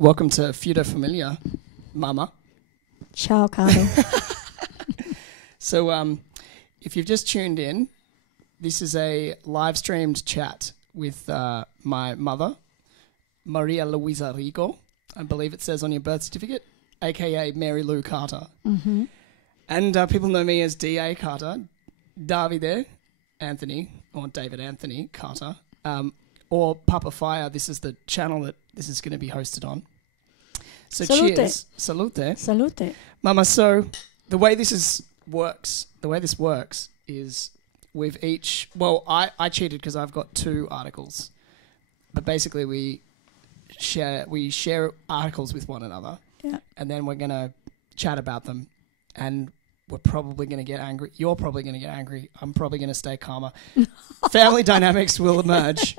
Welcome to Feudo Familiar, Mama. Ciao, Carlo. So, if you've just tuned in, this is a live-streamed chat with my mother, Maria Luisa Rigo. I believe it says on your birth certificate, a.k.a. Mary Lou Carter. Mm-hmm. And people know me as D.A. Carter, Davide Anthony, or David Anthony Carter, or Papa Fire. This is the channel that this is going to be hosted on. So Salute. Cheers. Salute. Salute. Mama, so the way this works is we've each... Well, I cheated because I've got 2 articles. But basically we share articles with one another. Yeah. And then we're going to chat about them. And we're probably going to get angry. You're probably going to get angry. I'm probably going to stay calmer. Family dynamics will emerge,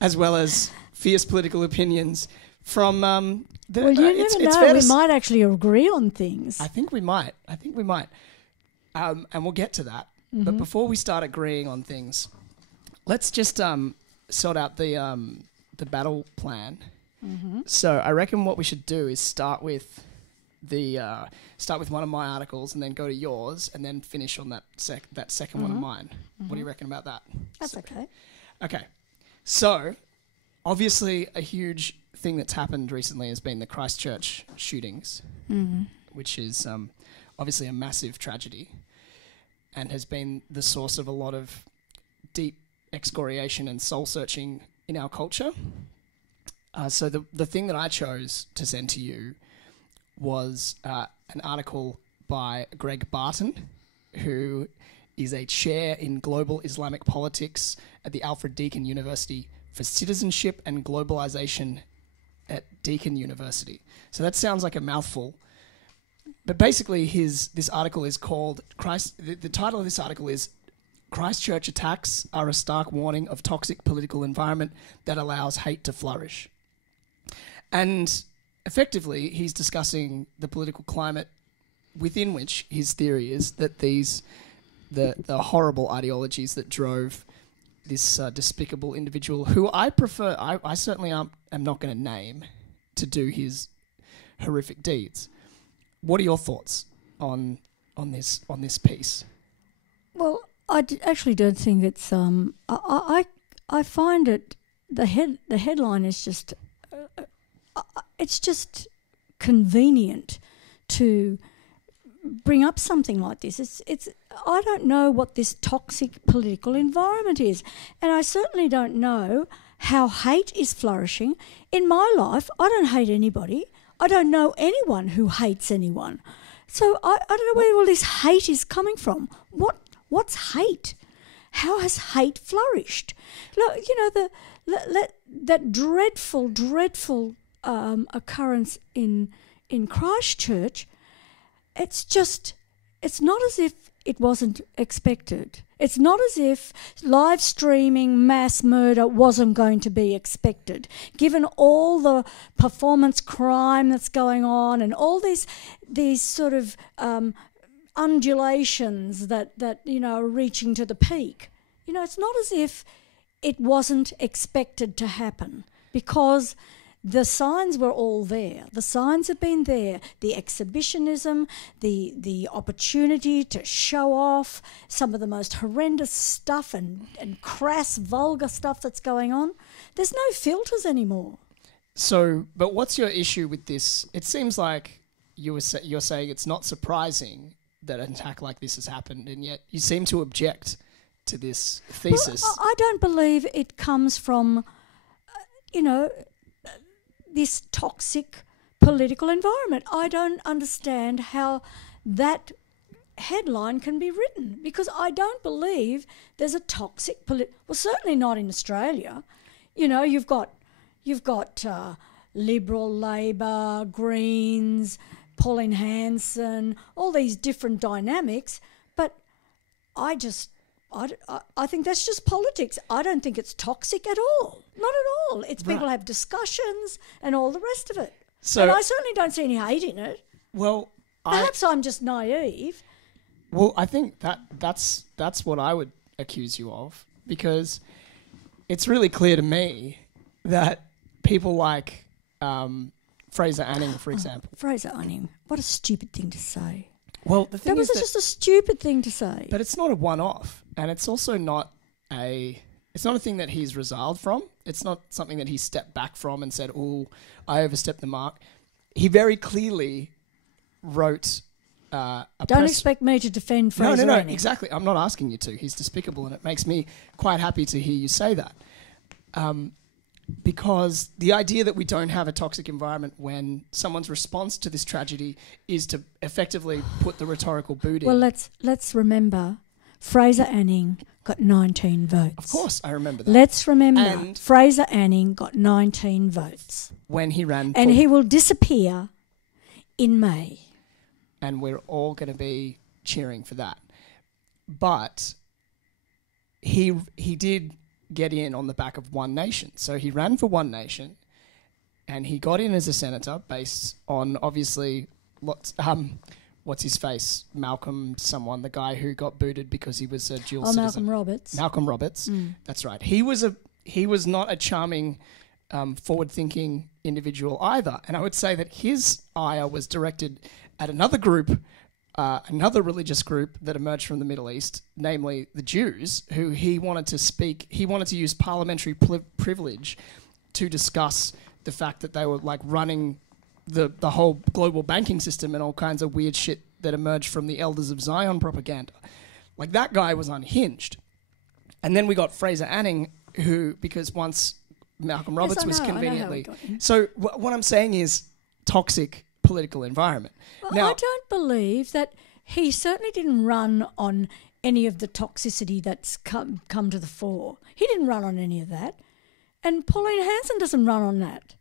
as well as fierce political opinions from... well, you never know. We might actually agree on things. I think we might. And we'll get to that. Mm-hmm. But before we start agreeing on things, let's just sort out the battle plan. Mm-hmm. So I reckon what we should do is start with one of my articles and then go to yours and then finish on that second one of mine. Mm-hmm. What do you reckon about that? That's okay. Okay. So obviously a huge thing that's happened recently has been the Christchurch shootings, which is obviously a massive tragedy and has been the source of a lot of deep excoriation and soul-searching in our culture. So the thing that I chose to send to you was an article by Greg Barton, who is a chair in global Islamic politics at the Alfred Deakin University for Citizenship and Globalization at Deakin University. So that sounds like a mouthful. But basically this article is called... The title of this article is Christchurch Attacks Are a Stark Warning of Toxic Political Environment That Allows Hate to Flourish. And effectively, he's discussing the political climate within which his theory is that the horrible ideologies that drove this despicable individual, who I certainly am not going to name, to do his horrific deeds. What are your thoughts on this piece? Well, I actually don't think it's... I find it... The headline is just... it's just convenient to bring up something like this. It's I don't know what this toxic political environment is, and I certainly don't know how hate is flourishing. In my life, I don't hate anybody. I don't know anyone who hates anyone. So I don't know where all this hate is coming from. What's hate? How has hate flourished? Look, that dreadful occurrence in Christchurch, it's not as if it wasn't expected. It's not as if live streaming mass murder wasn't going to be expected, given all the performance crime that's going on and all these sort of undulations that are reaching to the peak. It's not as if it wasn't expected to happen, because the signs were all there. The signs have been there. The exhibitionism, the opportunity to show off some of the most horrendous stuff and crass, vulgar stuff that's going on. There's no filters anymore. So, but what's your issue with this? It seems like you're saying it's not surprising that an attack like this has happened, and yet you seem to object to this thesis. Well, I don't believe it comes from, this toxic political environment. I don't understand how that headline can be written, because I don't believe there's a toxic well, certainly not in Australia. You've got Liberal, Labor, Greens, Pauline Hanson, all these different dynamics, but I think that's just politics. I don't think it's toxic at all. Not at all. It's right. People have discussions and all the rest of it. And I certainly don't see any hate in it. Well, perhaps I'm just naive. Well, I think that's what I would accuse you of, because it's really clear to me that people like Fraser Anning, for example. Fraser Anning, what a stupid thing to say. Well, the thing That was is just a stupid thing to say. but it's not a one-off, and it's also not it's not a thing that he's resiled from. It's not something that he stepped back from and said, "Oh, I overstepped the mark." He very clearly wrote Don't expect me to defend Fraser No, Anning. exactly. I'm not asking you to. He's despicable, and it makes me quite happy to hear you say that. Because the idea that we don't have a toxic environment when someone's response to this tragedy is to effectively put the rhetorical boot in. Well, let's remember, Fraser Anning got 19 votes. Of course, I remember that. Let's remember, And Fraser Anning got 19 votes. when he ran... And he will disappear in May. And we're all going to be cheering for that. But he did get in on the back of One Nation. So he ran for One Nation, and he got in as a senator based on, obviously, what's his face? Malcolm someone, the guy who got booted because he was a dual citizen. Malcolm Roberts. Malcolm Roberts. That's right. He was not a charming, forward-thinking individual either. And I would say that his ire was directed at another group, another religious group that emerged from the Middle East, namely the Jews, who he wanted to use parliamentary privilege to discuss the fact that they were like running the whole global banking system and all kinds of weird shit that emerged from the Elders of Zion propaganda. Like, that guy was unhinged. And then we got Fraser Anning, who, because once Malcolm Roberts was conveniently... So what I'm saying is toxic political environment. Well, now, I don't believe that he certainly didn't run on any of the toxicity that's come to the fore. He didn't run on any of that. And Pauline Hanson doesn't run on that.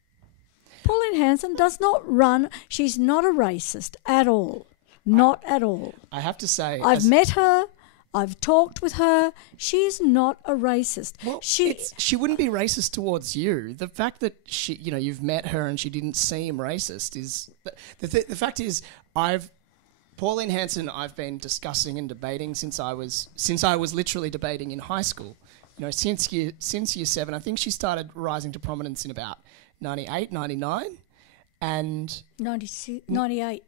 Pauline Hanson does not run. She's not a racist at all. Not at all. I have to say... I've met her. I've talked with her. She's not a racist. Well, she wouldn't be racist towards you. The fact that you've met her and she didn't seem racist is... The fact is, Pauline Hanson, I've been discussing and debating since I was literally debating in high school. Since year 7. I think she started rising to prominence in about 98, 99. And 98, 99,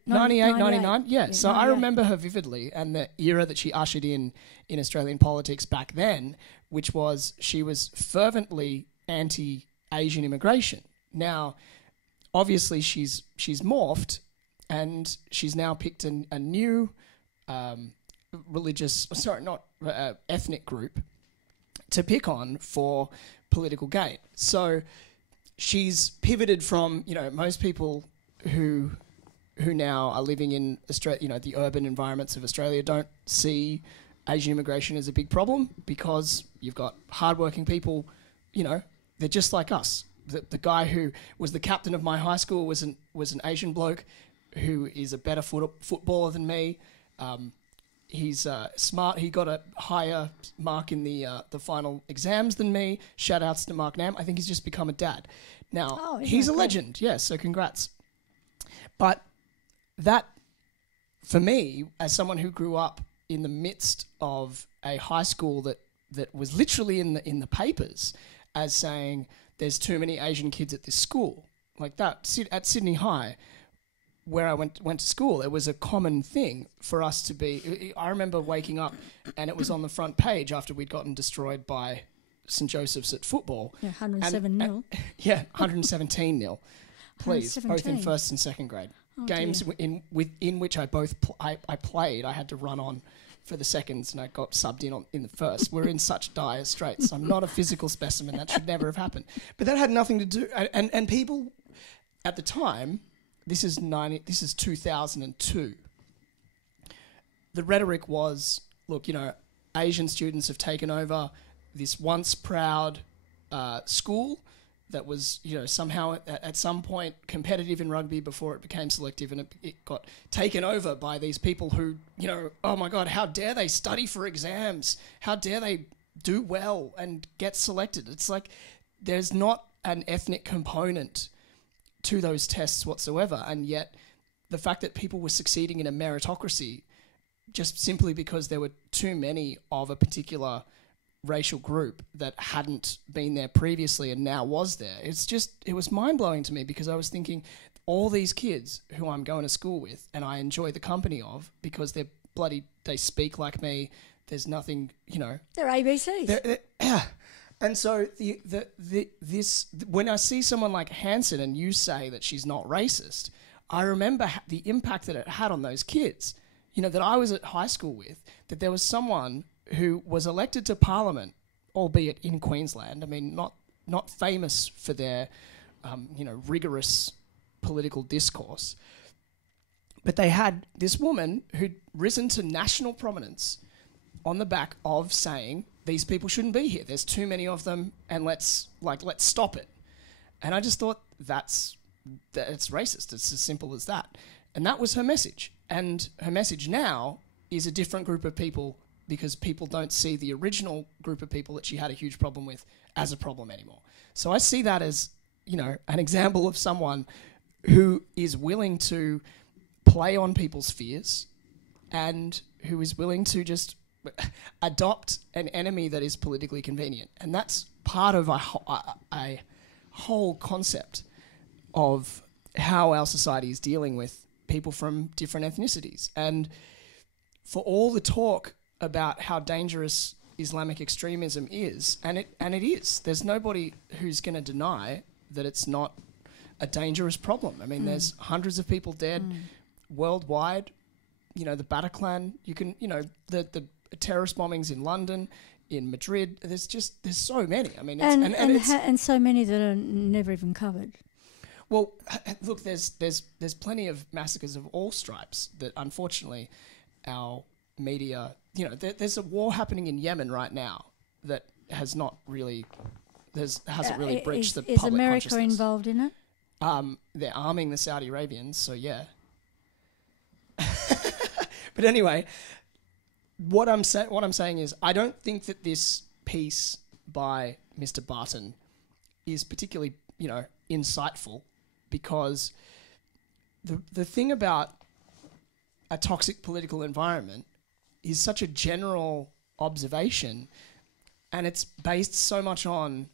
yeah. So 98. I remember her vividly, and the era that she ushered in Australian politics back then, which was she was fervently anti-Asian immigration. Now, obviously, she's morphed, and she's now picked a new ethnic group to pick on for political gain. So she's pivoted from, most people who now are living in Australia, the urban environments of Australia don't see Asian immigration as a big problem because you've got hardworking people, they're just like us. The guy who was the captain of my high school was an Asian bloke who is a better footballer than me. He's smart. He got a higher mark in the final exams than me. Shout outs to Mark Nam. I think he's just become a dad. Now, he's a legend. Yes, so congrats. But that, for me, as someone who grew up in the midst of a high school that was literally in the papers as saying there's too many Asian kids at this school, like that, at Sydney High, where I went to school, it was a common thing for us to be... I remember waking up and it was on the front page after we'd gotten destroyed by St Joseph's at football. Yeah, 107-0. Yeah, 117-0. Please, 117. both in first and second grade. Oh, Games dear. in which I played, I had to run on for the seconds and I got subbed in the first. We're in such dire straits. I'm not a physical specimen. That should never have happened. But that had nothing to do... And people at the time... This is 2002. The rhetoric was, look, Asian students have taken over this once proud school that was, somehow at some point competitive in rugby before it became selective, and it got taken over by these people who, oh my God, how dare they study for exams? How dare they do well and get selected? It's like there's not an ethnic component to those tests whatsoever, and yet the fact that people were succeeding in a meritocracy just simply because there were too many of a particular racial group that hadn't been there previously and now was there. It was mind-blowing to me because I was thinking all these kids who I'm going to school with and I enjoy the company of because they speak like me. There's nothing, They're ABCs. And so when I see someone like Hanson and you say that she's not racist, I remember the impact that it had on those kids, that I was at high school with, that there was someone who was elected to Parliament, albeit in Queensland. I mean, not famous for their, rigorous political discourse. But they had this woman who'd risen to national prominence on the back of saying, these people shouldn't be here. There's too many of them, and let's stop it. And I just thought that's racist. It's as simple as that. And that was her message. And her message now is a different group of people because people don't see the original group of people that she had a huge problem with as a problem anymore. So I see that as, an example of someone who is willing to play on people's fears and who is willing to just adopt an enemy that is politically convenient. And that's part of a whole concept of how our society is dealing with people from different ethnicities. And for all the talk about how dangerous Islamic extremism is, and it is, there's nobody who's going to deny that it's not a dangerous problem. I mean, there's hundreds of people dead worldwide. The Bataclan, the terrorist bombings in London, in Madrid. There's so many. I mean, and so many that are never even covered. Well, look, there's plenty of massacres of all stripes that unfortunately our media, there's a war happening in Yemen right now that has not really, hasn't really breached the public consciousness. Is America involved in it? They're arming the Saudi Arabians, so yeah. But anyway, what I'm saying is I don't think that this piece by Mr. Barton is particularly, insightful, because the thing about a toxic political environment is such a general observation, and it's based so much on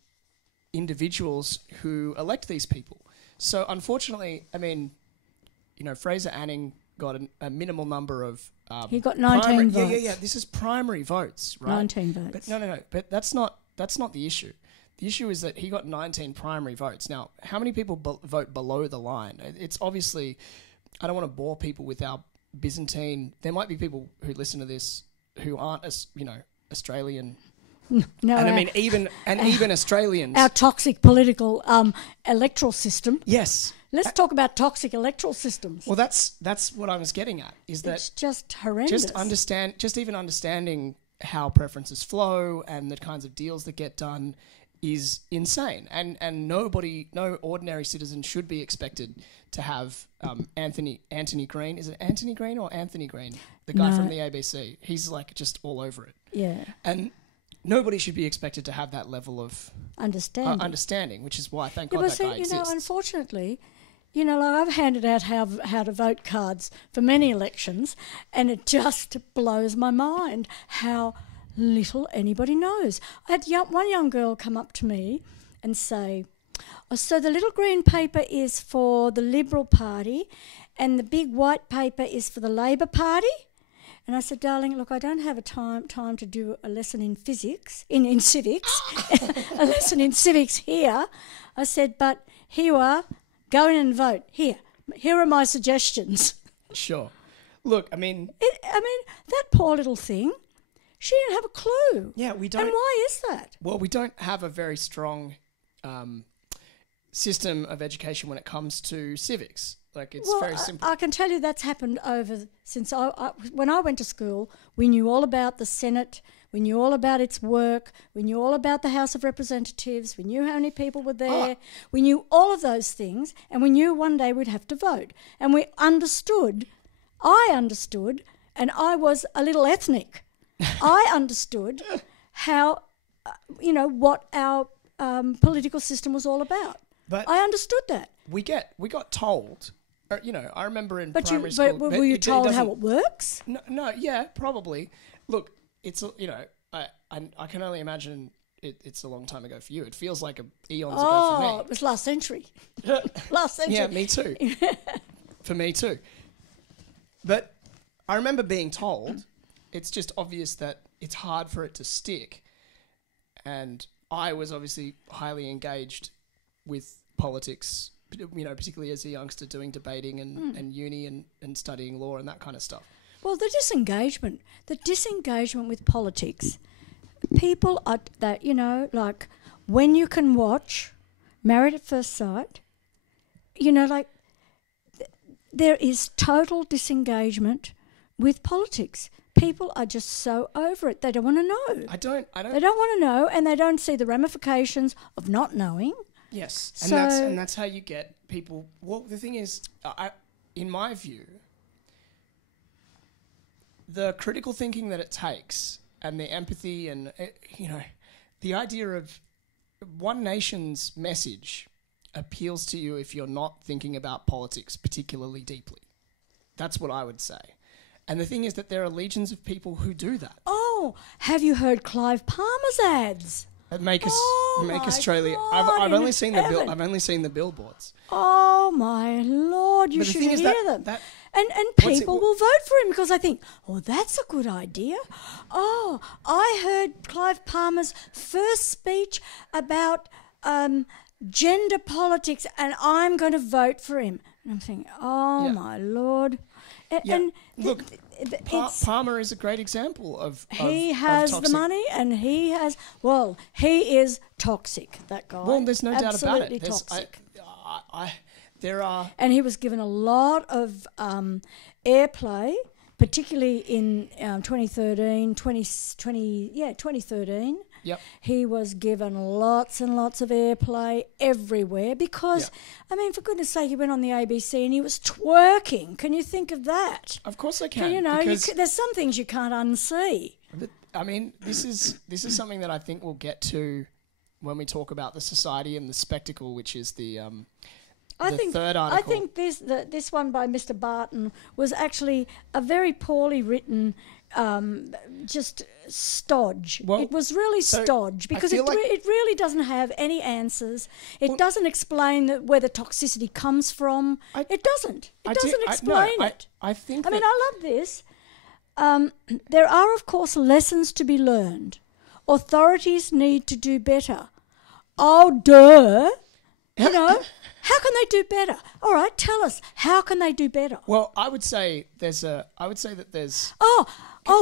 individuals who elect these people. So unfortunately, I mean, Fraser Anning got a minimal number of he got 19 votes. Yeah. This is primary votes, right? 19 votes. But no. But that's not the issue. The issue is that he got 19 primary votes. Now, how many people vote below the line? It's obviously, I don't want to bore people with our Byzantine. There might be people who listen to this who aren't as Australian. No, and I mean even Australians. Our toxic political electoral system. Yes. Let's talk about toxic electoral systems. Well, that's what I was getting at. Is that it's just horrendous. Just even understanding how preferences flow and the kinds of deals that get done is insane. And no ordinary citizen should be expected to have Anthony Green. Is it Anthony Green or Anthony Green? The guy from the ABC. He's just all over it. Yeah. And nobody should be expected to have that level of understanding, which is why thank God that guy exists. Unfortunately, I've handed out how to vote cards for many elections, and it just blows my mind how little anybody knows. I had one young girl come up to me and say, "Oh, so the little green paper is for the Liberal Party and the big white paper is for the Labor Party?" And I said, "Darling, look, I don't have time to do a lesson in physics, in civics, a lesson in civics here." I said, "But here you are, go in and vote. Here are my suggestions." Sure. Look, I mean, that poor little thing, she didn't have a clue. Yeah, we don't. And why is that? Well, we don't have a very strong system of education when it comes to civics. It's very simple. I can tell you that's happened since when I went to school. We knew all about the Senate. We knew all about its work. We knew all about the House of Representatives. We knew how many people were there. We knew all of those things, and we knew one day we'd have to vote. And we understood. I understood, and I was a little ethnic. I understood how, what our political system was all about. But I understood that. We got told. I remember in primary school. But were you told how it works? No, yeah, probably. Look, it's I can only imagine it's a long time ago for you. It feels like eons ago for me. Oh, it was last century. Last century. Yeah, me too. For me too. But I remember being told it's just obvious that it's hard for it to stick. And I was obviously highly engaged with politics, particularly as a youngster doing debating and uni and studying law and that kind of stuff. Well, the disengagement with politics, people are that, like when you can watch Married at First Sight, there is total disengagement with politics. People are just so over it. They don't want to know. I don't. They don't want to know, and they don't see the ramifications of not knowing. Yes, So, and that's how you get people. Well, the thing is, in my view, the critical thinking that it takes and the empathy and the idea of one nation's message appeals to you if you're not thinking about politics particularly deeply. That's what I would say. And the thing is that there are legions of people who do that. Oh, have you heard Clive Palmer's ads? Make Australia. God, I've only seen heaven. I've only seen the billboards. Oh my Lord! You But the should thing is hear that- them. that- and people will vote for him because I think, oh, that's a good idea. Oh, I heard Clive Palmer's first speech about gender politics, and I'm going to vote for him. And I'm thinking, oh my Lord! And look, it's, Palmer is a great example of he has of the money, and he is toxic. That guy. Well, there's no doubt about Absolutely it. There's- toxic. There are. And he was given a lot of airplay, particularly in 2013. Yep. He was given lots and lots of airplay everywhere because, for goodness sake, he went on the ABC and he was twerking. Can you think of that? Of course I can. There's some things you can't unsee. This is something that I think we'll get to when we talk about the society and the spectacle, which is the third article. I think this one by Mr. Barton was actually a very poorly written, just stodge. Well, it was really stodge because it really doesn't have any answers. It doesn't explain where the toxicity comes from. It doesn't. It doesn't explain it. I think. I love this. There are, of course, lessons to be learned. Authorities need to do better. Oh, duh. How can they do better? All right, tell us. How can they do better? Well, I would say that there's. Oh,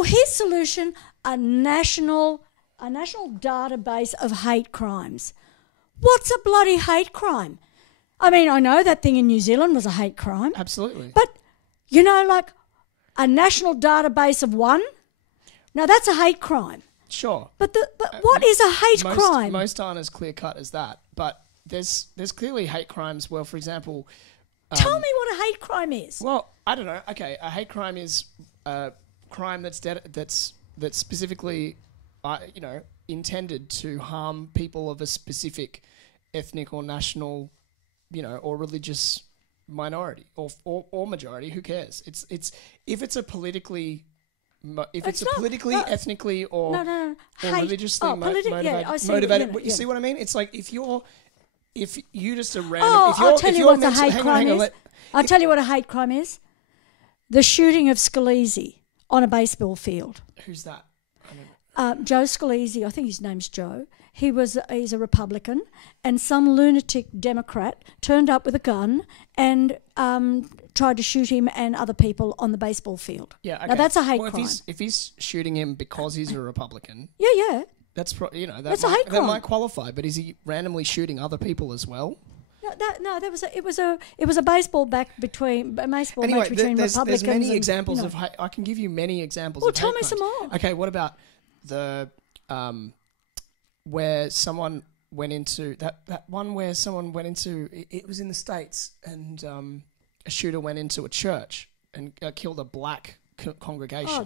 his solution: a national database of hate crimes. What's a bloody hate crime? I know that thing in New Zealand was a hate crime. Absolutely. But like a national database of one. Now that's a hate crime. Sure. But what is a hate crime? Most aren't as clear cut as that, but there's clearly hate crimes. Well, for example, tell me what a hate crime is. Well, I don't know. Okay, a hate crime is a crime that's specifically, intended to harm people of a specific ethnic or national, or religious minority or majority. Who cares? It's if it's a politically. Ethnically, or religiously motivated. You see what I mean? It's like if you just a random. I'll tell you what a hate crime is. I'll tell you what a hate crime is. The shooting of Scalise on a baseball field. Who's that? Joe Scalise. I think his name's Joe. He's a Republican, and some lunatic Democrat turned up with a gun and tried to shoot him and other people on the baseball field. Yeah, okay. Now that's a hate crime. If he's shooting him because he's a Republican, yeah, that's a hate crime. That might qualify. But is he randomly shooting other people as well? No, it was a baseball match between Republicans. There's many examples of hate. I can give you many examples. Well, of hate tell me crimes. some more. Okay, what about the where someone went into that one where someone went into it was in the States and a shooter went into a church and killed a black congregation. Oh,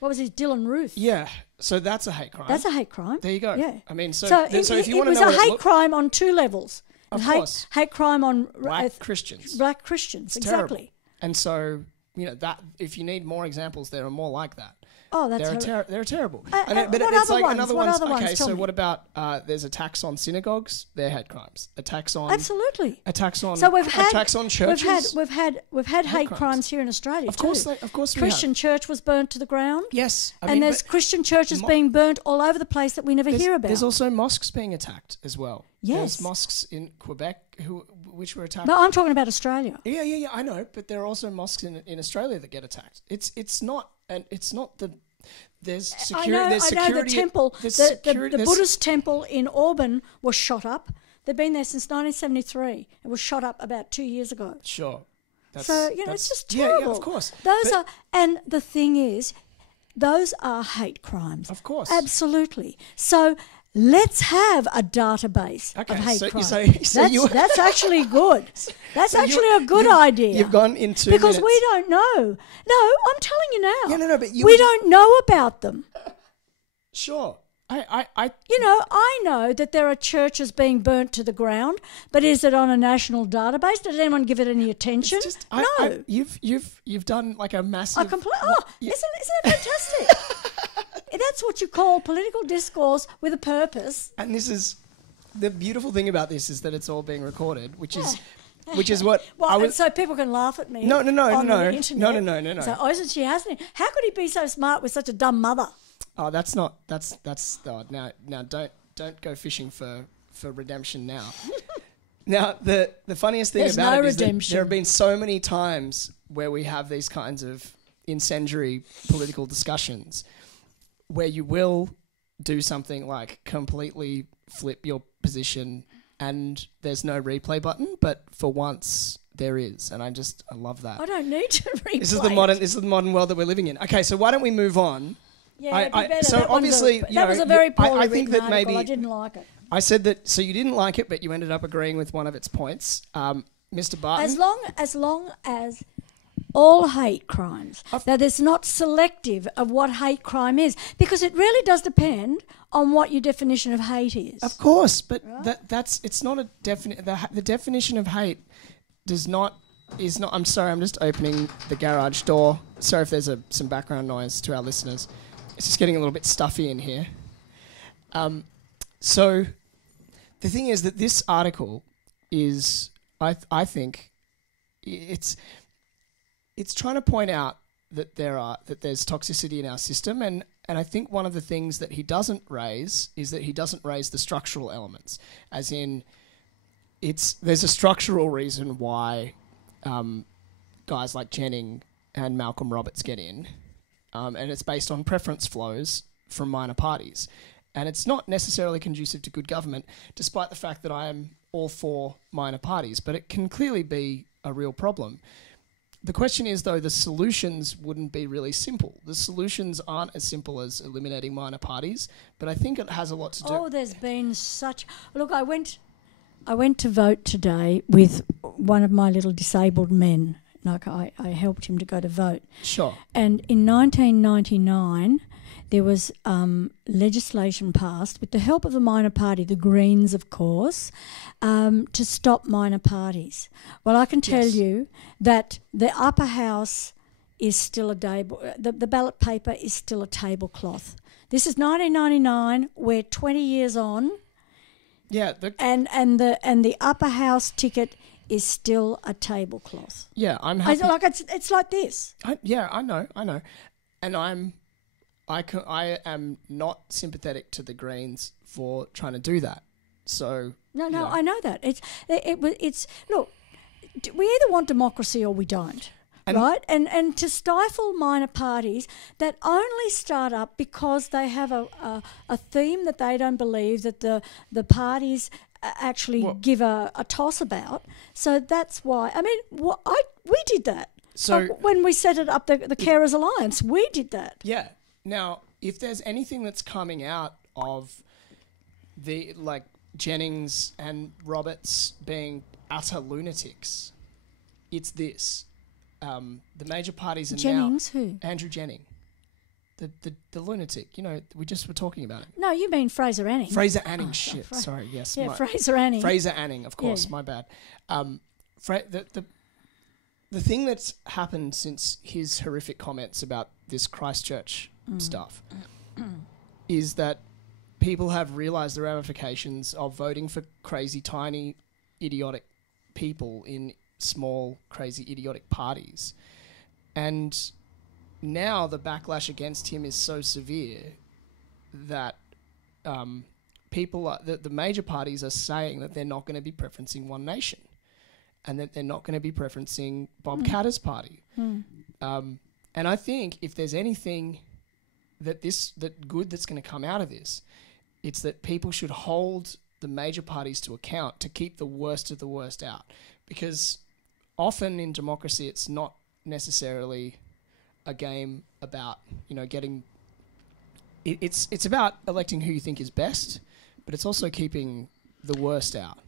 what was his Dylan Ruth? Yeah, so that's a hate crime. That's a hate crime. There you go. Yeah. So if you want to know, it was a hate crime on two levels. Of course, hate crime on black Christians. Black Christians, it's exactly. Terrible. And so that if you need more examples, there are more like that. Oh, that's they're terrible. But it's other like ones? another What one's other ones? okay. Tell So me. what about there's attacks on synagogues? They're hate crimes. Attacks on Absolutely. attacks on So we've had attacks on churches. We've had hate crimes here in Australia. Of course, too. of course, we Christian church was burnt to the ground. Yes, And there's Christian churches being burnt all over the place that we never hear about. There's also mosques being attacked as well. Yes. There's mosques in Quebec which were attacked. No, I'm talking about Australia. Yeah, I know, but there are also mosques in Australia that get attacked. It's not the there's security. I know the temple, the there's Buddhist temple in Auburn was shot up. They've been there since 1973. It was shot up about 2 years ago. Sure. So it's just terrible. Yeah, of course. And the thing is, those are hate crimes. Of course. Absolutely. So let's have a database of hate crimes. That's actually good. That's actually a good idea. You've gone into because we don't know. No, I'm telling you now. Yeah, no, but we don't know about them. Sure. I know that there are churches being burnt to the ground, but is it on a national database? Does anyone give it any attention? No. You've done like a massive. Isn't that fantastic? That's what you call political discourse with a purpose. And this is the beautiful thing about this is that it's all being recorded, which is what. Well, so people can laugh at me. No. On the internet. No. So, isn't she hasn't? How could he be so smart with such a dumb mother? Oh, that's now don't go fishing for redemption now. Now the funniest thing about it is that there have been so many times where we have these kinds of incendiary political discussions where you will do something like completely flip your position and there's no replay button, but for once there is, and I love that. I don't need to replay. This is the modern world that we're living in. Okay, so why don't we move on? Yeah, so obviously, that was a very poorly I think that article. maybe I didn't like it. I said that. So you didn't like it, but you ended up agreeing with one of its points, Mr. Barton. As long as all hate crimes, that it's not selective of what hate crime is, because it really does depend on what your definition of hate is. Of course, but it's not a definite. The definition of hate is not. I'm sorry, I'm just opening the garage door. Sorry if there's some background noise to our listeners. It's just getting a little bit stuffy in here. So the thing is that this article is, I think, it's trying to point out that there's toxicity in our system, and I think one of the things that he doesn't raise is that he doesn't raise the structural elements, as in there's a structural reason why guys like Jennings and Malcolm Roberts get in. And it's based on preference flows from minor parties. And it's not necessarily conducive to good government, despite the fact that I am all for minor parties. But it can clearly be a real problem. The question is, though, the solutions wouldn't be really simple. The solutions aren't as simple as eliminating minor parties, but I think it has a lot to do. Oh, there's been such... Look, I went to vote today with one of my little disabled men. Like I helped him to go to vote. Sure. And in 1999, there was legislation passed with the help of the minor party, the Greens, of course, to stop minor parties. Well, I can tell you that the upper house is still the ballot paper is still a tablecloth. This is 1999. We're 20 years on. Yeah. And the upper house ticket is still a tablecloth. Yeah, I'm happy. It's like this. I know, and I am not sympathetic to the Greens for trying to do that. So no, I know that it's look. We either want democracy or we don't. Right? And to stifle minor parties that only start up because they have a theme that they don't believe that the parties actually give a toss about. So that's why. I mean, we did that. So when we set it up, the Carers Alliance, we did that. Yeah. Now, if there's anything that's coming out of the Jennings and Roberts being utter lunatics, it's this. The major parties are Jennings, now... who? Andrew Jennings. The lunatic. You know, we just were talking about it. No, you mean Fraser Anning. Fraser Anning, shit. Sorry, yes. Yeah, Fraser Anning. Fraser Anning, of course, my bad. The thing that's happened since his horrific comments about this Christchurch stuff, is that people have realised the ramifications of voting for crazy, tiny, idiotic people in small, crazy, idiotic parties. And now the backlash against him is so severe that the major parties are saying that they're not going to be preferencing One Nation and that they're not going to be preferencing Bob Katter's party. And I think if there's anything that good that's going to come out of this, it's that people should hold the major parties to account to keep the worst of the worst out. Because often in democracy, it's not necessarily a game about, getting... It's about electing who you think is best, but it's also keeping the worst out.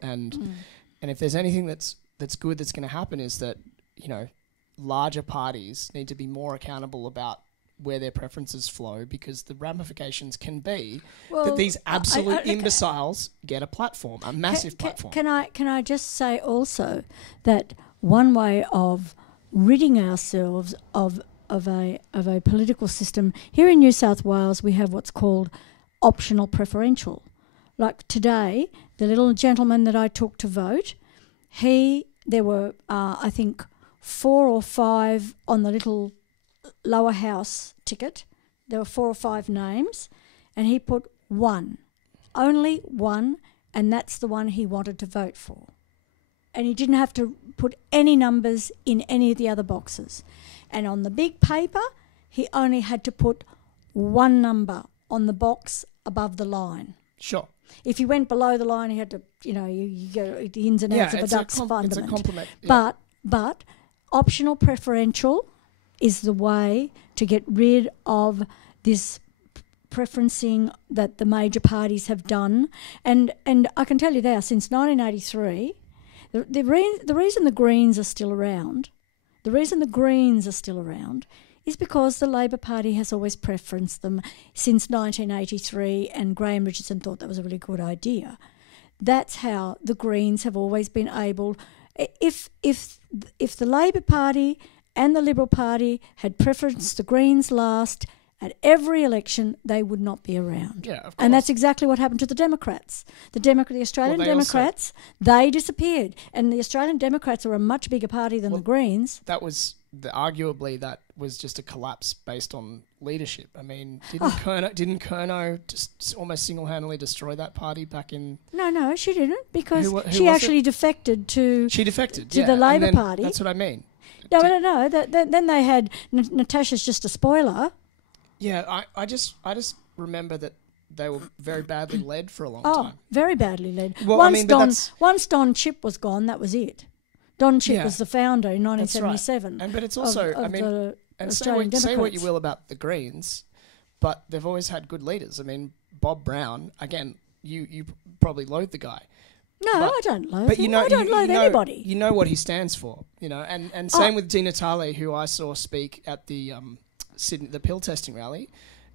And if there's anything that's good that's going to happen is that, larger parties need to be more accountable about where their preferences flow, because the ramifications can be that these absolute imbeciles get a platform, a massive platform. Can I just say also that one way of ridding ourselves of a political system here in New South Wales, we have what's called optional preferential. Like today, the little gentleman that I took to vote, there were I think 4 or 5 on the little lower house ticket. There were 4 or 5 names, and he put one, only one, and that's the one he wanted to vote for. And he didn't have to put any numbers in any of the other boxes. And on the big paper, he only had to put one number on the box above the line. Sure. If he went below the line, he had to, you go the ins and outs of a duck's fundament. It's a compliment. Yeah. But optional preferential is the way to get rid of this preferencing that the major parties have done. And I can tell you now, since 1983, the reason the Greens are still around, is because the Labor Party has always preferenced them since 1983, and Graham Richardson thought that was a really good idea. That's how the Greens have always been able... If the Labor Party and the Liberal Party had preferenced the Greens last, at every election they would not be around. Yeah, of course. And that's exactly what happened to the Democrats. The Australian Democrats, they disappeared. And the Australian Democrats are a much bigger party than the Greens. That was... arguably that was just a collapse based on leadership. I mean, didn't Kerno just almost single-handedly destroy that party back in... No, she didn't, because she actually defected to... She defected, to the Labor Party. That's what I mean. No. Then they had... Natasha's just a spoiler. Yeah, I just remember that they were very badly led for a long time. Oh, very badly led. Well, Once Don Chip was gone, that was it. Don Chip was the founder in 1977. Right. But it's also, say what you will about the Greens, but they've always had good leaders. I mean, Bob Brown, again, you probably loathe the guy. No, I don't loathe him. I don't loathe anybody. You know what he stands for, and same with Di Natale, who I saw speak at the the pill testing rally,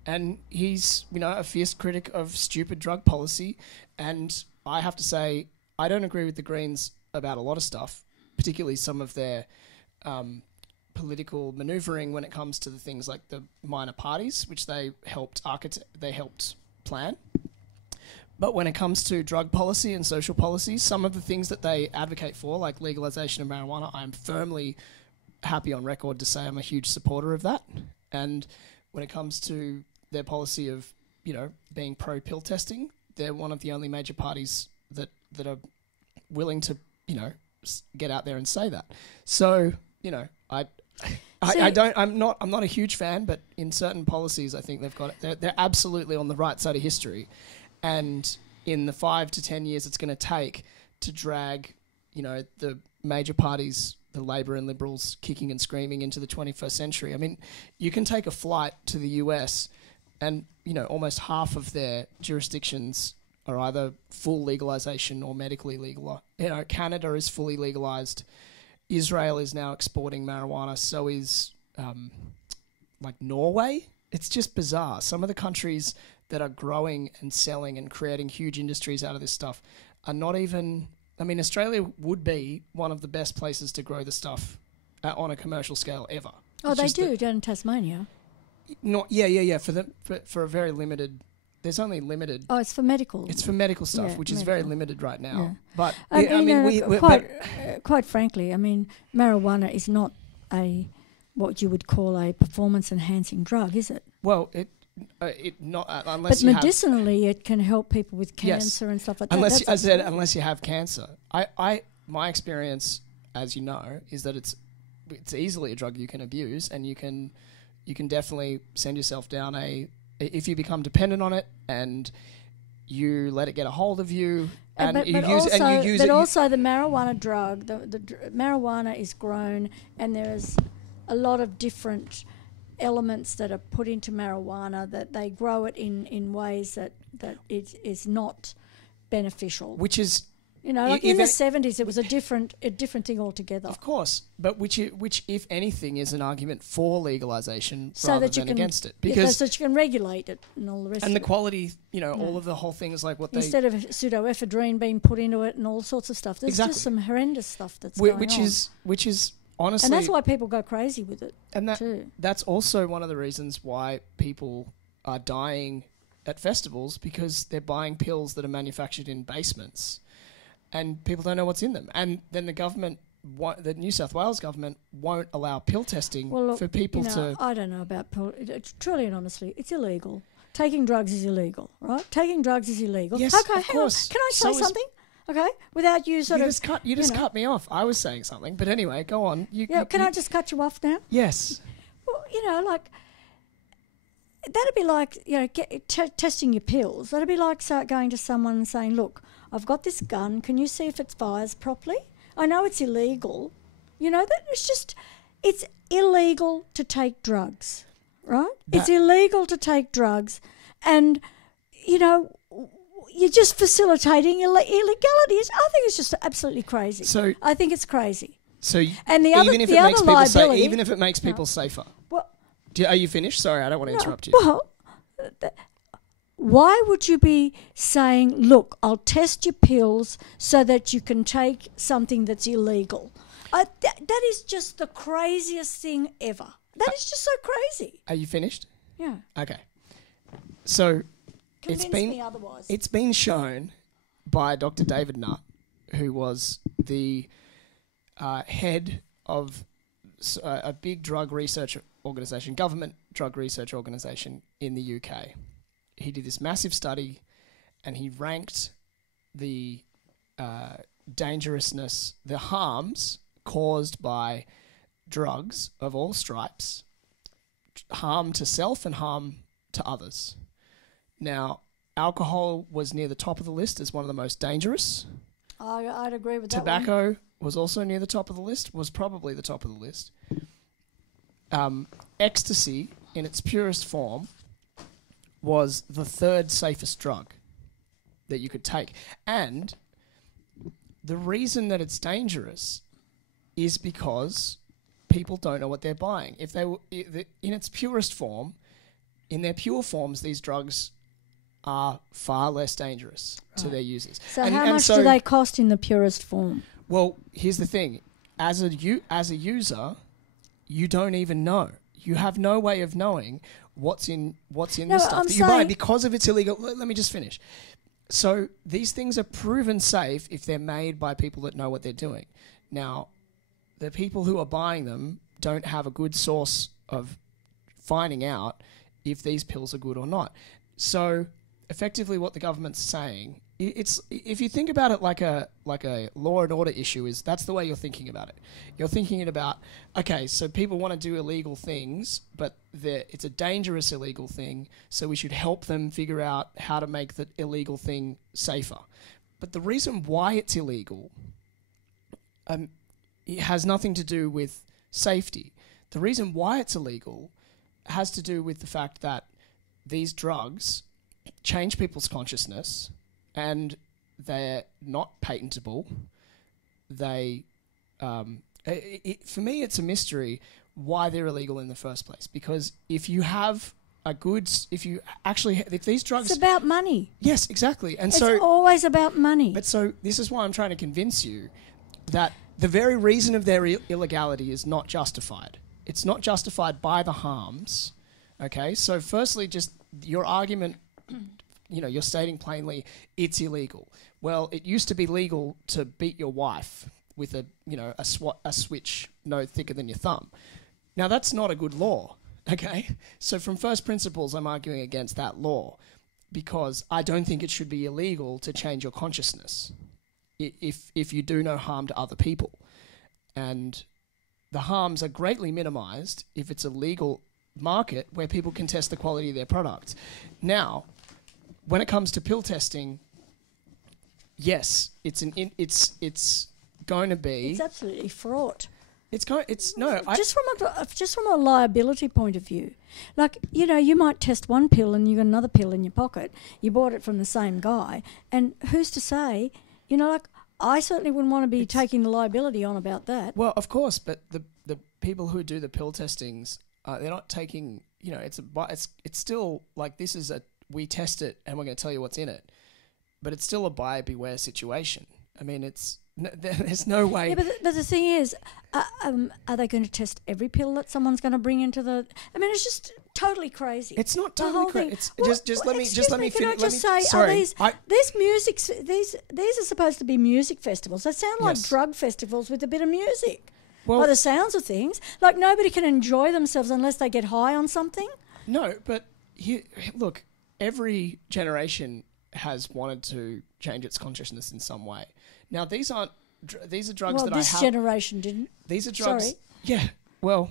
and he's, a fierce critic of stupid drug policy, and I have to say, I don't agree with the Greens about a lot of stuff, particularly some of their political manoeuvring when it comes to the things like the minor parties, which they helped plan. But when it comes to drug policy and social policy, some of the things that they advocate for, like legalisation of marijuana, I am firmly happy on record to say I'm a huge supporter of that. And when it comes to their policy of, being pro-pill testing, they're one of the only major parties that are willing to, get out there and say that. So, I'm not a huge fan, but in certain policies, I think they're absolutely on the right side of history. And in the 5 to 10 years it's going to take to drag, the major parties, the Labor and Liberals, kicking and screaming into the 21st century. I mean, you can take a flight to the US and, almost half of their jurisdictions are either full legalisation or medically legal. Canada is fully legalised. Israel is now exporting marijuana. So is Norway. It's just bizarre. Some of the countries that are growing and selling and creating huge industries out of this stuff are not even... I mean, Australia would be one of the best places to grow the stuff on a commercial scale ever. Oh, they do down in Tasmania. Not yeah. For a very limited. There's only limited. Oh, it's for medical. It's for medical stuff, which is very limited right now. Yeah. But quite frankly, I mean, marijuana is not what you would call a performance enhancing drug, is it? Well, it not unless. But medicinally, it can help people with cancer and stuff like that. Unless you have cancer. My experience, as you know, is that it's easily a drug you can abuse, and you can definitely send yourself down if you become dependent on it and you let it get a hold of you and you use it. But also the marijuana drug, the marijuana is grown, and there's a lot of different elements that are put into marijuana that they grow it in ways that it is not beneficial. Which is... like in the 70s, it was a different thing altogether. Of course, but which, if anything, is an argument for legalisation rather than against it, because so that you can regulate it and all the rest. And the quality, all of the whole thing is like what instead of pseudoephedrine being put into it and all sorts of stuff. There's just some horrendous stuff that's going on. Which is honestly, and that's why people go crazy with it. And that's also one of the reasons why people are dying at festivals, because they're buying pills that are manufactured in basements. And people don't know what's in them. And then the New South Wales government won't allow pill testing for people to... I don't know about pill. Truly and honestly, it's illegal. Taking drugs is illegal, right? Taking drugs is illegal. Yes, okay, of course. Can I say something? Okay, without you sort of... You just cut me off. I was saying something. But anyway, go on. Can I just cut you off now? Yes. Well, that'd be like, testing your pills. That'd be like going to someone and saying, look, I've got this gun. Can you see if it fires properly? I know it's illegal. It's illegal to take drugs, right? It's illegal to take drugs. And, you're just facilitating illegality. I think it's just absolutely crazy. I think it's crazy. So, and even if it makes people safer. Well, are you finished? Sorry, I don't want to interrupt you. Well, why would you be saying, look, I'll test your pills so that you can take something that's illegal? That is just the craziest thing ever. That is just so crazy. Are you finished? Yeah. Okay. So Convince me otherwise. It's been shown by Dr. David Nutt, who was the head of a big drug research organisation, government drug research organisation in the UK. He did this massive study, and he ranked the dangerousness, the harms caused by drugs of all stripes, harm to self and harm to others. Now, alcohol was near the top of the list as one of the most dangerous. I'd agree with that. Tobacco was also near the top of the list, was probably the top of the list. Ecstasy, in its purest form, was the third safest drug that you could take. And the reason that it's dangerous is because people don't know what they're buying. If they were in its purest form, in their pure forms, these drugs are far less dangerous to their users. So how much do they cost in the purest form? Well, here's the thing. As a user, you don't even know. You have no way of knowing what's in the stuff that you buy because of it's illegal. Let me just finish. So these things are proven safe if they're made by people that know what they're doing. Now, the people who are buying them don't have a good source of finding out if these pills are good or not. So effectively what the government's saying, it's if you think about it like a law and order issue, is that's the way you're thinking about it. You're thinking it about, okay, so people want to do illegal things, but it's a dangerous illegal thing, so we should help them figure out how to make the illegal thing safer. But the reason why it's illegal it has nothing to do with safety. The reason why it's illegal has to do with the fact that these drugs change people's consciousness, and they're not patentable. They, for me, it's a mystery why they're illegal in the first place. Because if you have if these drugs, it's about money. Yes, exactly, and it's always about money. But so this is why I'm trying to convince you that the very reason of their illegality is not justified. It's not justified by the harms Okay, so firstly, just your argument, you're stating plainly it's illegal. Well, it used to be legal to beat your wife with a switch no thicker than your thumb. Now, that's not a good law, okay? So from first principles, I'm arguing against that law because I don't think it should be illegal to change your consciousness if you do no harm to other people. And the harms are greatly minimized if it's a legal market where people can test the quality of their products. Now, when it comes to pill testing, yes, it's going to be. It's absolutely fraught. Just from a liability point of view, like you might test one pill and you got another pill in your pocket. You bought it from the same guy, and who's to say? I certainly wouldn't want to be taking the liability on about that. Well, of course, but the people who do the pill testings, they're not taking. It's still like we test it and we're going to tell you what's in it, but it's still a buyer beware situation. I mean, there's no way. Yeah, but the thing is, are they going to test every pill that someone's going to bring into the? I mean, it's just totally crazy. It's not totally crazy. It's just let me Can I just say, sorry, these are supposed to be music festivals. They sound like drug festivals with a bit of music. Well, by the sounds of things, like nobody can enjoy themselves unless they get high on something. No, but look, every generation has wanted to change its consciousness in some way. Now, these are drugs that I have. This generation didn't. These are drugs. Sorry. Yeah. Well,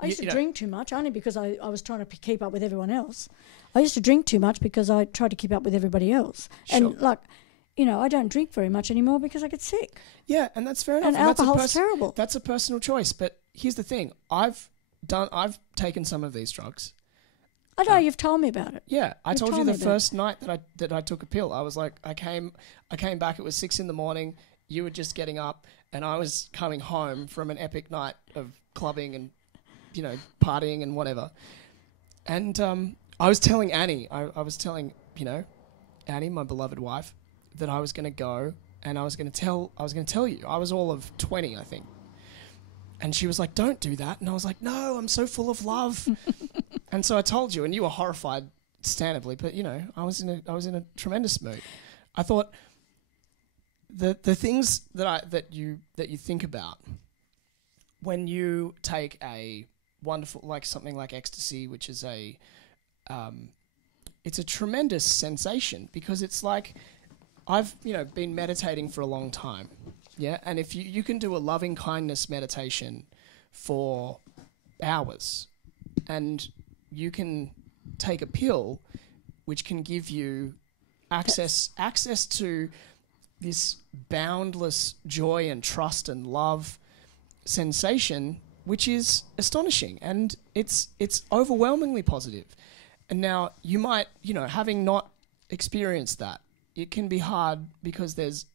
I used to drink too much, only because I was trying to keep up with everyone else. I used to drink too much because I tried to keep up with everybody else. Sure. And I don't drink very much anymore because I get sick. Yeah, and that's fair enough. And alcohol's terrible. That's a personal choice. But here's the thing: I've taken some of these drugs. I know, you've told me about it. Yeah, I told you the first night that I took a pill. I was like, I came back. It was 6 a.m. You were just getting up, and I was coming home from an epic night of clubbing and partying and whatever. And I was telling Annie, I was telling Annie, my beloved wife, that I was going to go and I was going to tell you. I was all of 20, I think. And she was like, "Don't do that." And I was like, "No, I'm so full of love." And so I told you, and you were horrified, understandably. But I was in a tremendous mood. I thought the things that you think about when you take a wonderful, like something like ecstasy, which is it's a tremendous sensation because it's like I've been meditating for a long time, yeah. And if you can do a loving kindness meditation for hours, and you can take a pill which can give you access to this boundless joy and trust and love sensation, which is astonishing, and it's overwhelmingly positive. And now you might, having not experienced that, it can be hard because there's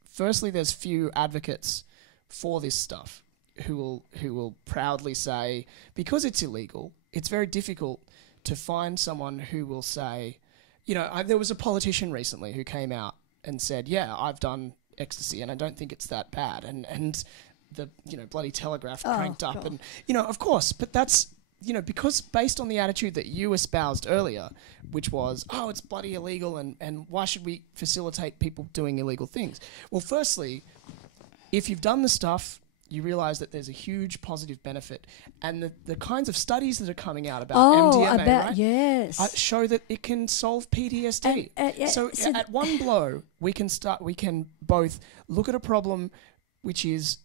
few advocates for this stuff who will proudly say, because it's illegal, it's very difficult to find someone who will say, there was a politician recently who came out and said, "Yeah, I've done ecstasy and I don't think it's that bad," and the bloody Telegraph cranked up. God. And of course, but that's because based on the attitude that you espoused earlier, which was, oh, it's bloody illegal and why should we facilitate people doing illegal things? Well, firstly, if you've done the stuff, you realise that there's a huge positive benefit, and the kinds of studies that are coming out about MDMA, right? Yes, show that it can solve PTSD. So at one blow, we can both look at a problem, which is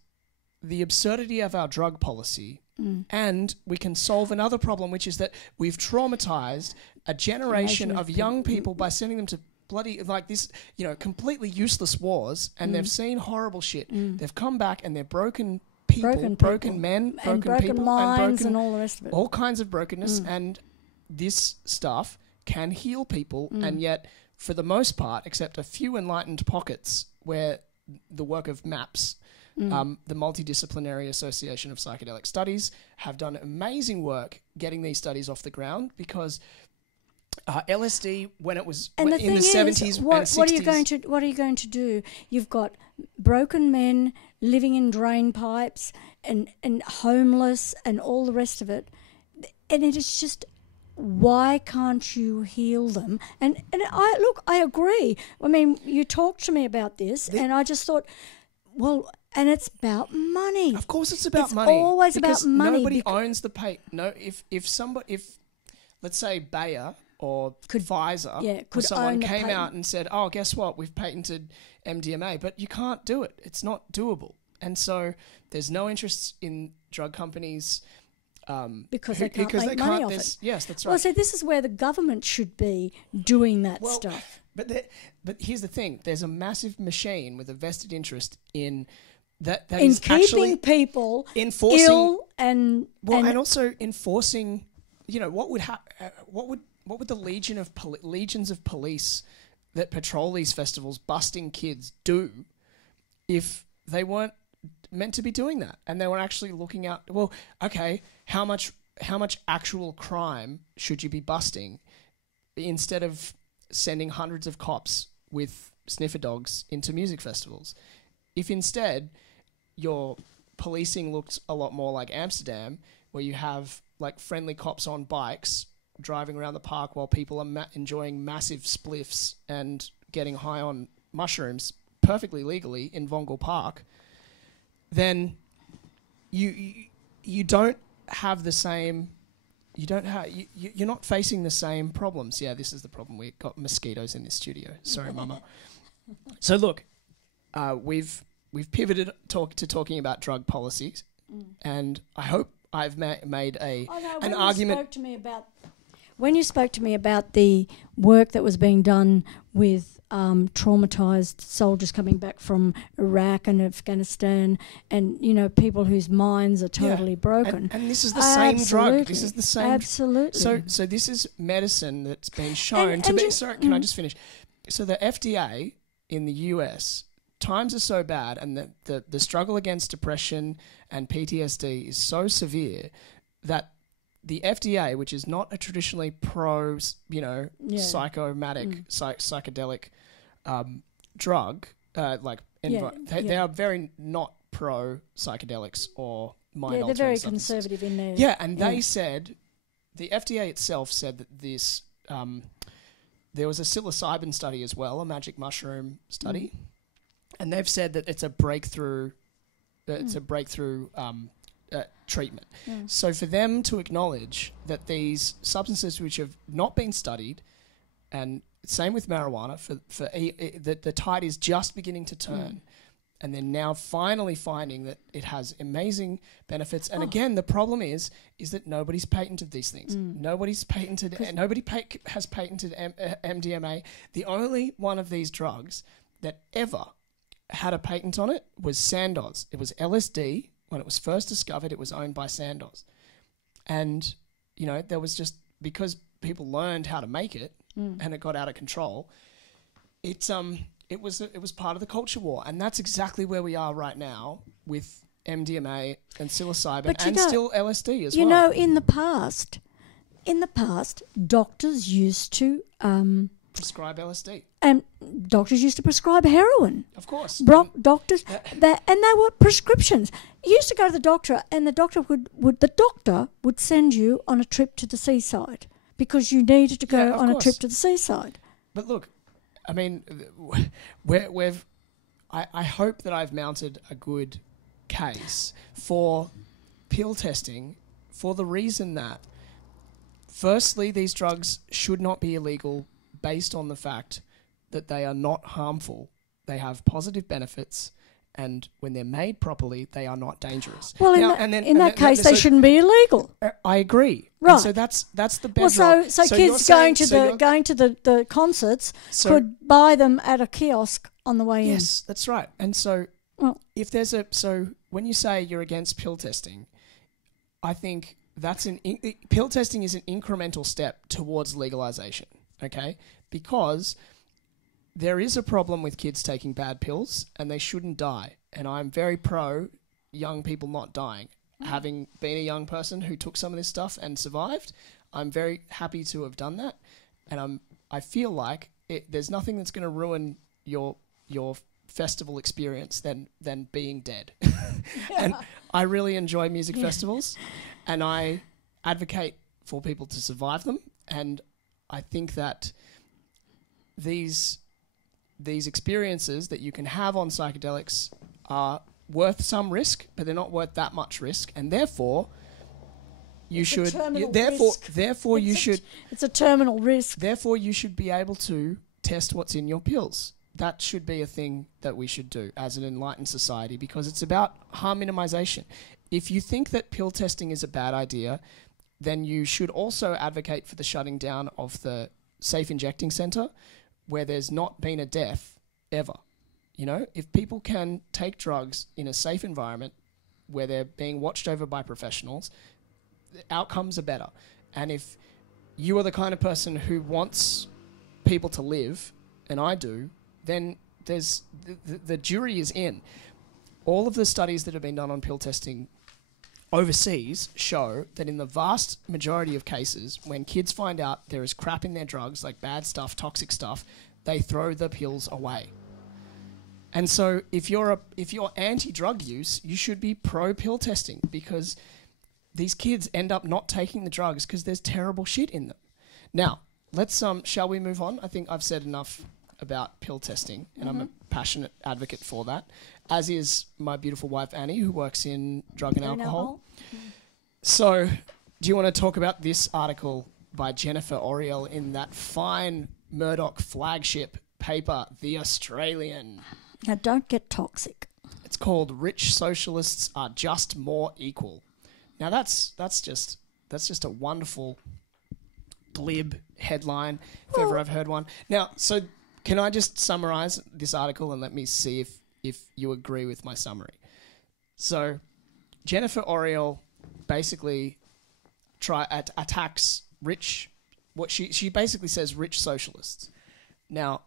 the absurdity of our drug policy, and we can solve another problem, which is that we've traumatized a generation of young people by sending them to bloody completely useless wars, and they've seen horrible shit. They've come back and they're broken people, broken men, broken people, minds, and all the rest of it. All kinds of brokenness, and this stuff can heal people, and yet, for the most part, except a few enlightened pockets where the work of MAPS, the Multidisciplinary Association of Psychedelic Studies, have done amazing work getting these studies off the ground, because LSD, when it was in the 70s and 60s... What are you going to do? You've got broken men living in drain pipes and homeless and all the rest of it. and it is just, why can't you heal them? And I agree. I mean, you talked to me about this, and I just thought, well, and it's about money. Of course, it's about money. It's always about money. Nobody owns the No, if let's say Bayer or Pfizer or someone came out and said, "Oh, guess what? We've patented MDMA," but you can't do it. It's not doable, and so there's no interest in drug companies. Because they can't make money off it. Yes, that's right. Well, so this is where the government should be doing that stuff. But here's the thing: there's a massive machine with a vested interest in that in is keeping people ill and also enforcing. You know, what would the legions of police that patrol these festivals busting kids do if they weren't meant to be doing that, and they were actually looking out? Well, okay, how much actual crime should you be busting instead of sending hundreds of cops with sniffer dogs into music festivals? If instead your policing looked a lot more like Amsterdam, where you have like friendly cops on bikes driving around the park while people are enjoying massive spliffs and getting high on mushrooms perfectly legally in Vongel Park, then you don't have the same. You're not facing the same problems. Yeah, this is the problem. We've got mosquitoes in this studio. Sorry, Mama. So look, we've pivoted to talking about drug policies, and I hope I've made an argument. When you spoke to me about the work that was being done with traumatised soldiers coming back from Iraq and Afghanistan, and people whose minds are totally broken. And this is the same drug. This is the same. Absolutely. So this is medicine that's been shown to be. Sorry, can I just finish? So the FDA in the US, times are so bad, and the struggle against depression and PTSD is so severe that the FDA, which is not a traditionally psychedelic drug, they are very not pro psychedelics or mind altering they're very substances. conservative in there. Yeah, and they said, the FDA itself said that this, there was a psilocybin study as well, a magic mushroom study, and they've said that it's a breakthrough. It's a breakthrough treatment. So for them to acknowledge that these substances which have not been studied, and same with marijuana, the tide is just beginning to turn, and they're now finally finding that it has amazing benefits. And again, the problem is that nobody's patented these things. Nobody's patented. Nobody has patented MDMA. The only one of these drugs that ever had a patent on it was Sandoz. It was LSD. When it was first discovered, it was owned by Sandoz. And, there was just, because people learned how to make it and it got out of control, it was part of the culture war. And that's exactly where we are right now with MDMA and psilocybin and still LSD as well. In the past, doctors used to prescribe LSD. And doctors used to prescribe heroin. Of course. Doctors, and they were prescriptions. You used to go to the doctor, and the doctor would send you on a trip to the seaside because you needed to go on a trip to the seaside. But look, I mean, I hope that I've mounted a good case for pill testing for the reason that, firstly, these drugs should not be illegal based on the fact that they are not harmful. They have positive benefits, and when they're made properly, they are not dangerous. Well, in that case, they shouldn't be illegal. I agree. Right. And so that's the bedrock. Well, so kids going to the concerts could buy them at a kiosk on the way in. Yes, that's right. And so when you say you're against pill testing, I think pill testing is an incremental step towards legalization. Okay, because there is a problem with kids taking bad pills and they shouldn't die. And I'm very pro young people not dying. Having been a young person who took some of this stuff and survived, I'm very happy to have done that. And I feel like there's nothing that's going to ruin your festival experience than being dead. And I really enjoy music festivals, and I advocate for people to survive them. And I think that these experiences that you can have on psychedelics are worth some risk, but they're not worth that much risk, and therefore you It's should. a terminal Therefore, risk. you should. It's a terminal risk. Therefore, you should be able to test what's in your pills. That should be a thing that we should do as an enlightened society, because it's about harm minimization. If you think that pill testing is a bad idea, then you should also advocate for the shutting down of the safe injecting centre, where there's not been a death ever. You know, if people can take drugs in a safe environment where they're being watched over by professionals, the outcomes are better. And if you are the kind of person who wants people to live, and I do, then there's the jury is in. All of the studies that have been done on pill testing overseas show that in the vast majority of cases, when kids find out there is crap in their drugs, like bad stuff, toxic stuff, they throw the pills away. And so if you're anti-drug use, you should be pro-pill testing, because these kids end up not taking the drugs because there's terrible shit in them. Now, let's shall we move on? I think I've said enough about pill testing, and I'm a passionate advocate for that, as is my beautiful wife Annie, who works in drug and alcohol. So, do you want to talk about this article by Jennifer Oriel in that fine Murdoch flagship paper, The Australian? Now, don't get toxic. It's called "Rich Socialists Are Just More Equal." Now, that's just a wonderful glib headline, if ever I've heard one. Now, so can I just summarize this article and let me see if you agree with my summary? So, Jennifer Oriel basically attacks rich. What she basically says rich socialists. Now,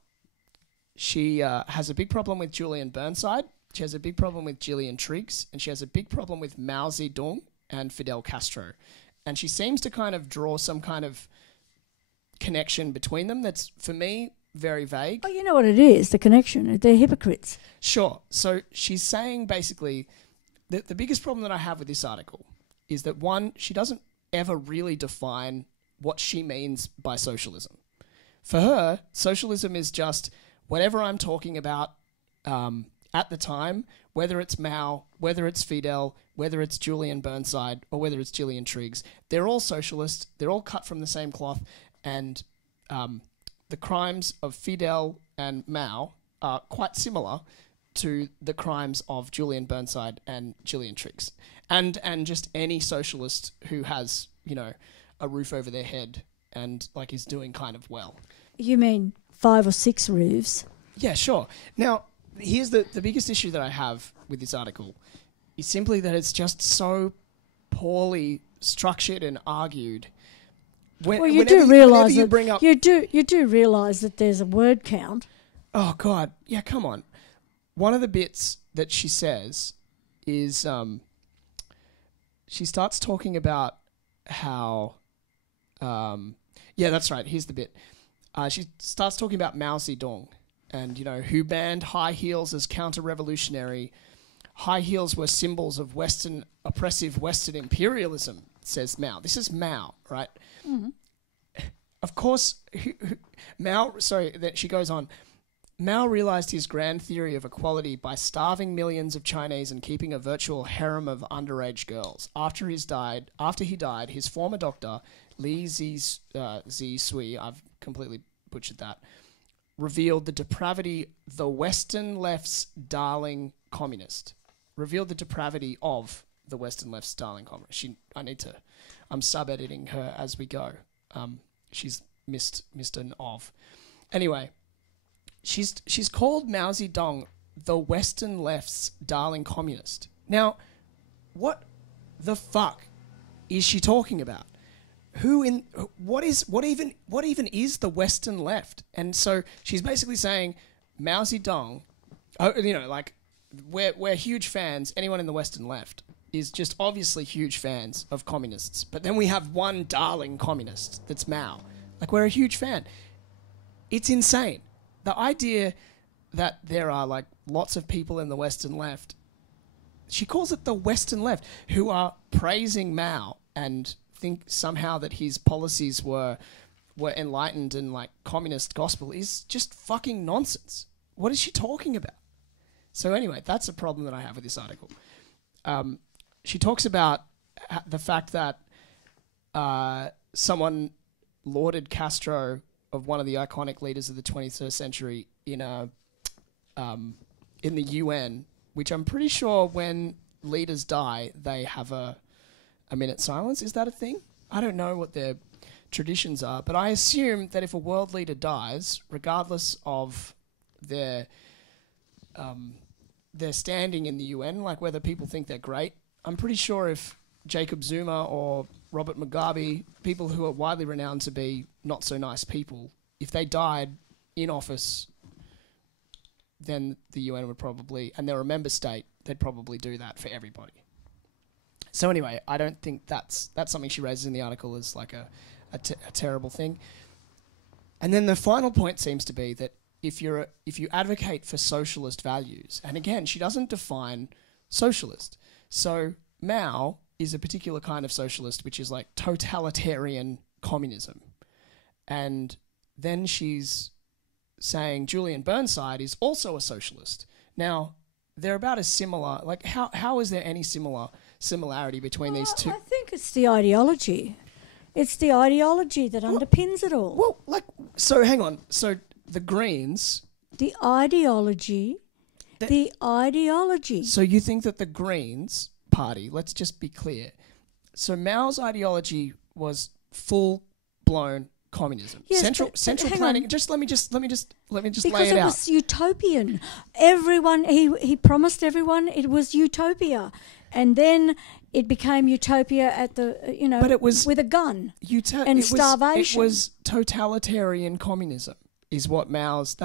she has a big problem with Julian Burnside. She has a big problem with Gillian Triggs, and she has a big problem with Mao Zedong and Fidel Castro. And she seems to kind of draw some kind of connection between them that's, for me, very vague. Oh, you know what it is, the connection. They're hypocrites. Sure. So she's saying basically that the biggest problem that I have with this article is that, one, she doesn't ever really define what she means by socialism. For her, socialism is just whatever I'm talking about at the time, whether it's Mao, whether it's Fidel, whether it's Julian Burnside, or whether it's Gillian Triggs. They're all socialist. They're all cut from the same cloth. And the crimes of Fidel and Mao are quite similar to the crimes of Julian Burnside and Gillian Triggs. And just any socialist who has, you know, a roof over their head and like is doing kind of well. You mean 5 or 6 roofs? Yeah, sure. Now, here's the biggest issue that I have with this article is simply that it's just so poorly structured and argued. Well, you do realise that you do realise that there's a word count. Oh God, yeah, come on. One of the bits that she says is she starts talking about how yeah, that's right. Here's the bit. She starts talking about Mao Zedong and, you know, who banned high heels as counter-revolutionary. High heels were symbols of oppressive Western imperialism, says Mao. This is Mao, right? Mm-hmm. Of course, she goes on. Mao realized his grand theory of equality by starving millions of Chinese and keeping a virtual harem of underage girls. After he died, his former doctor, Li Zisui, I've completely butchered that, revealed the depravity, the Western left's darling communist. Revealed the depravity of the Western left's darling communist. I'm sub-editing her as we go. She's missed an of. Anyway, she's called Mao Zedong the Western left's darling communist. Now, what the fuck is she talking about? What even is the Western left? And so she's basically saying Mao Zedong, you know, like we're huge fans. Anyone in the Western left is just obviously huge fans of communists. But then we have one darling communist that's Mao. Like, we're a huge fan. It's insane. The idea that there are like lots of people in the Western left, she calls it the Western left, who are praising Mao and think somehow that his policies were enlightened and like communist gospel is just fucking nonsense. What is she talking about? So anyway, that's a problem that I have with this article. She talks about the fact that someone lauded Castro, of one of the iconic leaders of the 21st century, in the UN, which I'm pretty sure when leaders die, they have a minute silence. Is that a thing? I don't know what their traditions are, but I assume that if a world leader dies, regardless of their standing in the UN, like whether people think they're great, I'm pretty sure if Jacob Zuma or Robert Mugabe, people who are widely renowned to be not so nice people, if they died in office, then the UN would probably, and they're a member state, they'd probably do that for everybody. So anyway, I don't think that's something she raises in the article as like a terrible thing. And then the final point seems to be that if you advocate for socialist values, and again, she doesn't define socialist. So Mao is a particular kind of socialist, which is like totalitarian communism. And then she's saying Julian Burnside is also a socialist. Now, they're about as similar. Like, how is there any similarity between these two? I think it's the ideology. It's the ideology that underpins it all. Well, like, so hang on. So the Greens... The ideology. So you think that the Greens party, let's just be clear. So Mao's ideology was full-blown communism. Yes, central planning. Just let me just lay it out. Because it was utopian. Everyone, he promised everyone it was utopia, and then it became utopia at the but it was with a gun and starvation. It was totalitarian communism, is what Mao's.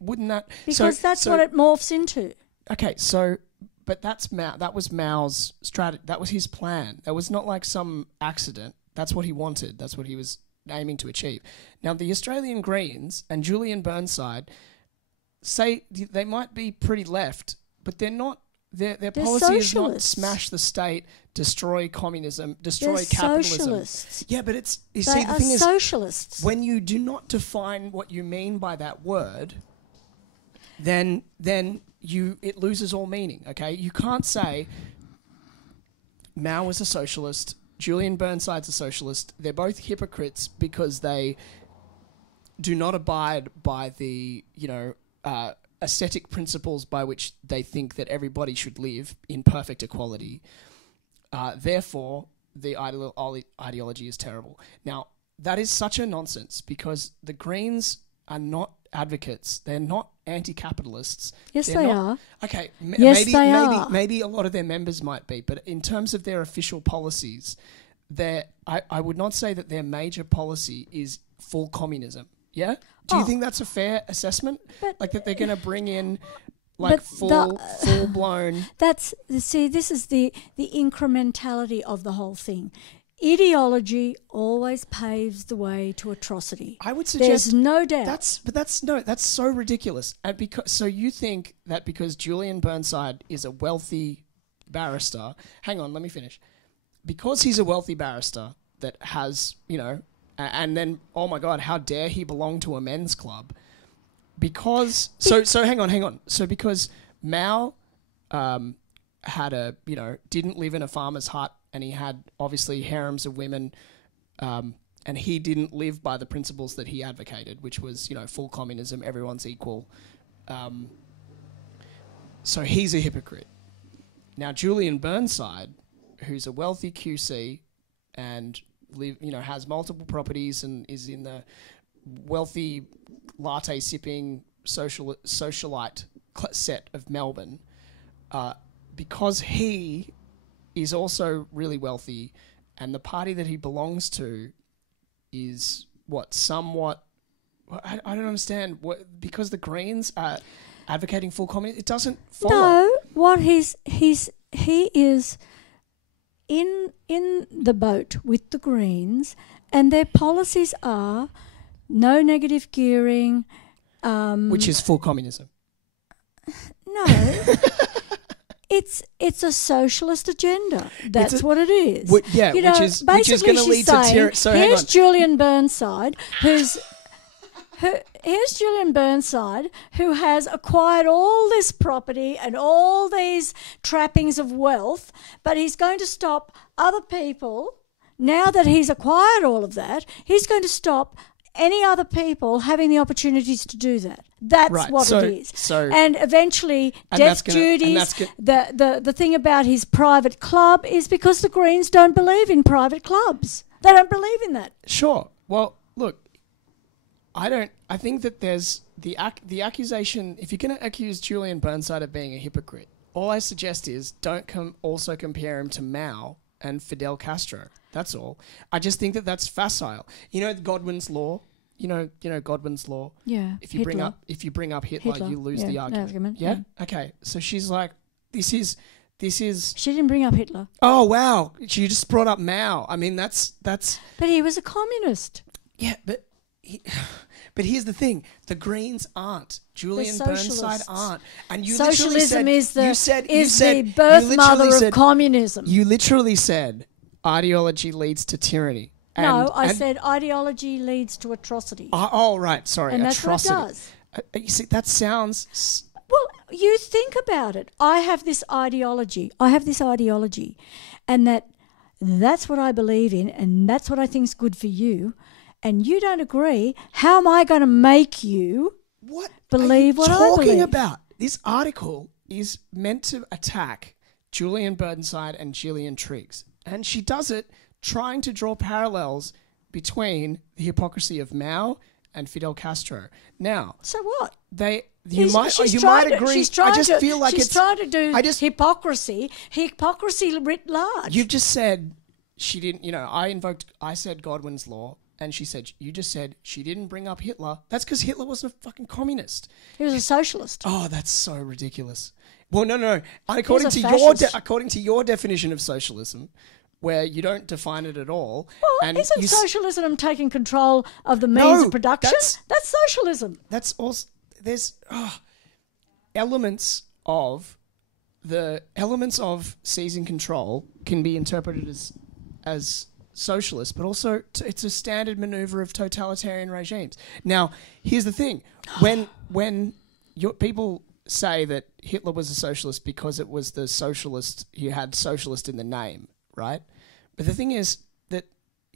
Wouldn't that because that's what it morphs into. Okay, so. But that was Mao's strategy. That was his plan. That was not like some accident. That's what he wanted. That's what he was aiming to achieve. Now, the Australian Greens and Julian Burnside say they might be pretty left, but they're not. Their policy is not smash the state, destroy communism, destroy capitalism. Socialists. Yeah, but the thing is, socialists. When you do not define what you mean by that word, then it loses all meaning, okay? You can't say Mao was a socialist, Julian Burnside's a socialist. They're both hypocrites because they do not abide by the, aesthetic principles by which they think that everybody should live in perfect equality. Therefore, the ideology is terrible. Now, that is such a nonsense because the Greens are not advocates. They're not anti-capitalists. Yes, they are. Okay, are. Maybe a lot of their members might be, but in terms of their official policies, I would not say that their major policy is full communism. Yeah? Do you think that's a fair assessment? Like that they're going to bring in full-blown... This is the incrementality of the whole thing. Ideology always paves the way to atrocity. I would suggest there's no doubt. That's so ridiculous. And so you think that because Julian Burnside is a wealthy barrister, hang on, let me finish. Because he's a wealthy barrister that has, and then oh my God, how dare he belong to a men's club? Because so hang on. So because Mao didn't live in a farmer's hut. And he had, obviously, harems of women, and he didn't live by the principles that he advocated, which was, full communism, everyone's equal. So he's a hypocrite. Now, Julian Burnside, who's a wealthy QC and has multiple properties and is in the wealthy latte-sipping socialite set of Melbourne, because he... is also really wealthy, and the party that he belongs to is somewhat... I don't understand. Because the Greens are advocating full communism, it doesn't follow. No, what he is in the boat with the Greens, and their policies are no negative gearing... which is full communism. No. It's a socialist agenda. That's what it is. Which is going to lead to tyranny. So here's Julian Burnside, here's Julian Burnside, who has acquired all this property and all these trappings of wealth, but he's going to stop other people. Now that he's acquired all of that, he's going to stop any other people having the opportunities to do that. That's what it is. And eventually, death duties, the thing about his private club is because the Greens don't believe in private clubs. They don't believe in that. Sure. Well, look, I think that there's the accusation, if you're going to accuse Julian Burnside of being a hypocrite, all I suggest is don't also compare him to Mao and Fidel Castro. That's all. I just think that that's facile. You know Godwin's law? You know Godwin's law? Yeah. If you bring up Hitler, you lose the argument. Yeah? Okay. So she's like, this is She didn't bring up Hitler. Oh wow. She just brought up Mao. I mean that's But he was a communist. Yeah, but here's the thing: the Greens aren't. Julian Burnside aren't. And you socialism literally said, is the birth mother of communism. You literally said ideology leads to tyranny. No, I said ideology leads to atrocity. Right. Sorry, and atrocity. That's what it does. You see, that sounds. Well, you think about it. I have this ideology, and that's what I believe in, and that's what I think is good for you. And you don't agree. How am I going to make you believe what I believe? What are you talking about? This article is meant to attack Julian Burnside and Gillian Triggs. And she does it trying to draw parallels between the hypocrisy of Mao and Fidel Castro. Now, so what? You might agree. She's trying to do hypocrisy writ large. You've just said she didn't. I said Godwin's law. And you just said she didn't bring up Hitler. That's because Hitler wasn't a fucking communist. He was a socialist. Oh, that's so ridiculous. Well, no. According to your definition of socialism, where you don't define it at all. Well, isn't socialism taking control of the means of production? That's socialism. That's also there's elements of seizing control can be interpreted as socialist, but also it's a standard maneuver of totalitarian regimes. Now, here's the thing: when people say that Hitler was a socialist because it was the socialist, he had socialist in the name, right? But the thing is that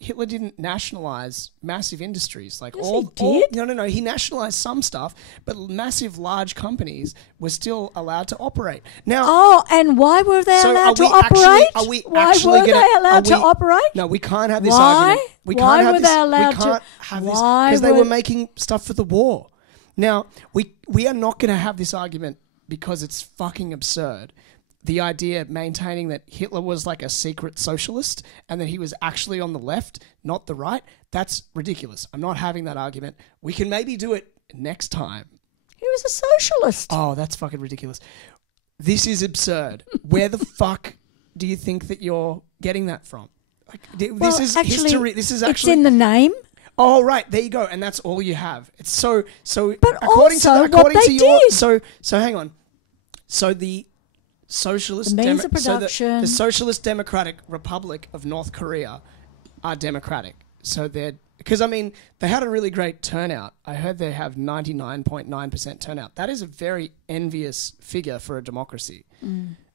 Hitler didn't nationalize massive industries like he did. No. He nationalized some stuff, but massive, large companies were still allowed to operate. Now, and why were they allowed to operate? Why were they allowed to operate? No, we can't have this argument. Why were they allowed to? We can't have this because they were making stuff for the war. Now, we are not going to have this argument because it's fucking absurd. The idea maintaining that Hitler was like a secret socialist and that he was actually on the left, not the right, that's ridiculous. I'm not having that argument. We can maybe do it next time. He was a socialist. Oh, that's fucking ridiculous. This is absurd. Where the fuck do you think that you're getting that from? This is history. This is actually... It's in the name. Oh, right. There you go. And that's all you have. It's so but according to your... So hang on. So the Socialist means of production. The Socialist Democratic Republic of North Korea are democratic. So they're... Because, I mean, they had a really great turnout. I heard they have 99.9% turnout. That is a very envious figure for a democracy.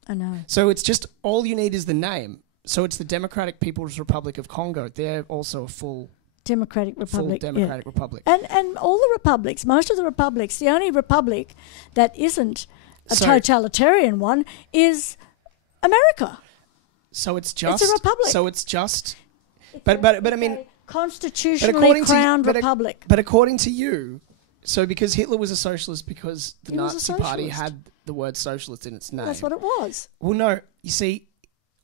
I know. So it's just... All you need is the name. So it's the Democratic People's Republic of Congo. They're also a full... Democratic Republic. Republic. And all the republics, most of the republics, the only republic that isn't a totalitarian one is America. So it's just... It's a republic. So it's just... But I mean... Constitutionally crowned republic. But according to you, so because Hitler was a socialist because the Nazi Party had the word socialist in its name. That's what it was. Well, no. You see,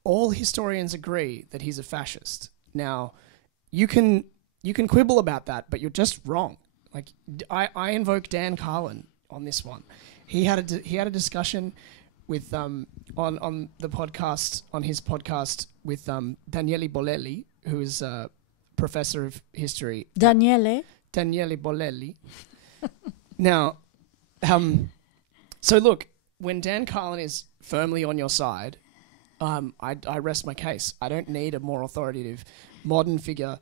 all historians agree that he's a fascist. Now, you can quibble about that, but you're just wrong. Like I invoke Dan Carlin on this one. He had a discussion with on the podcast, on his podcast with Daniele Bolelli, who is a professor of history. Daniele Bolelli. Now, so look, when Dan Carlin is firmly on your side, I rest my case. I don't need a more authoritative modern figure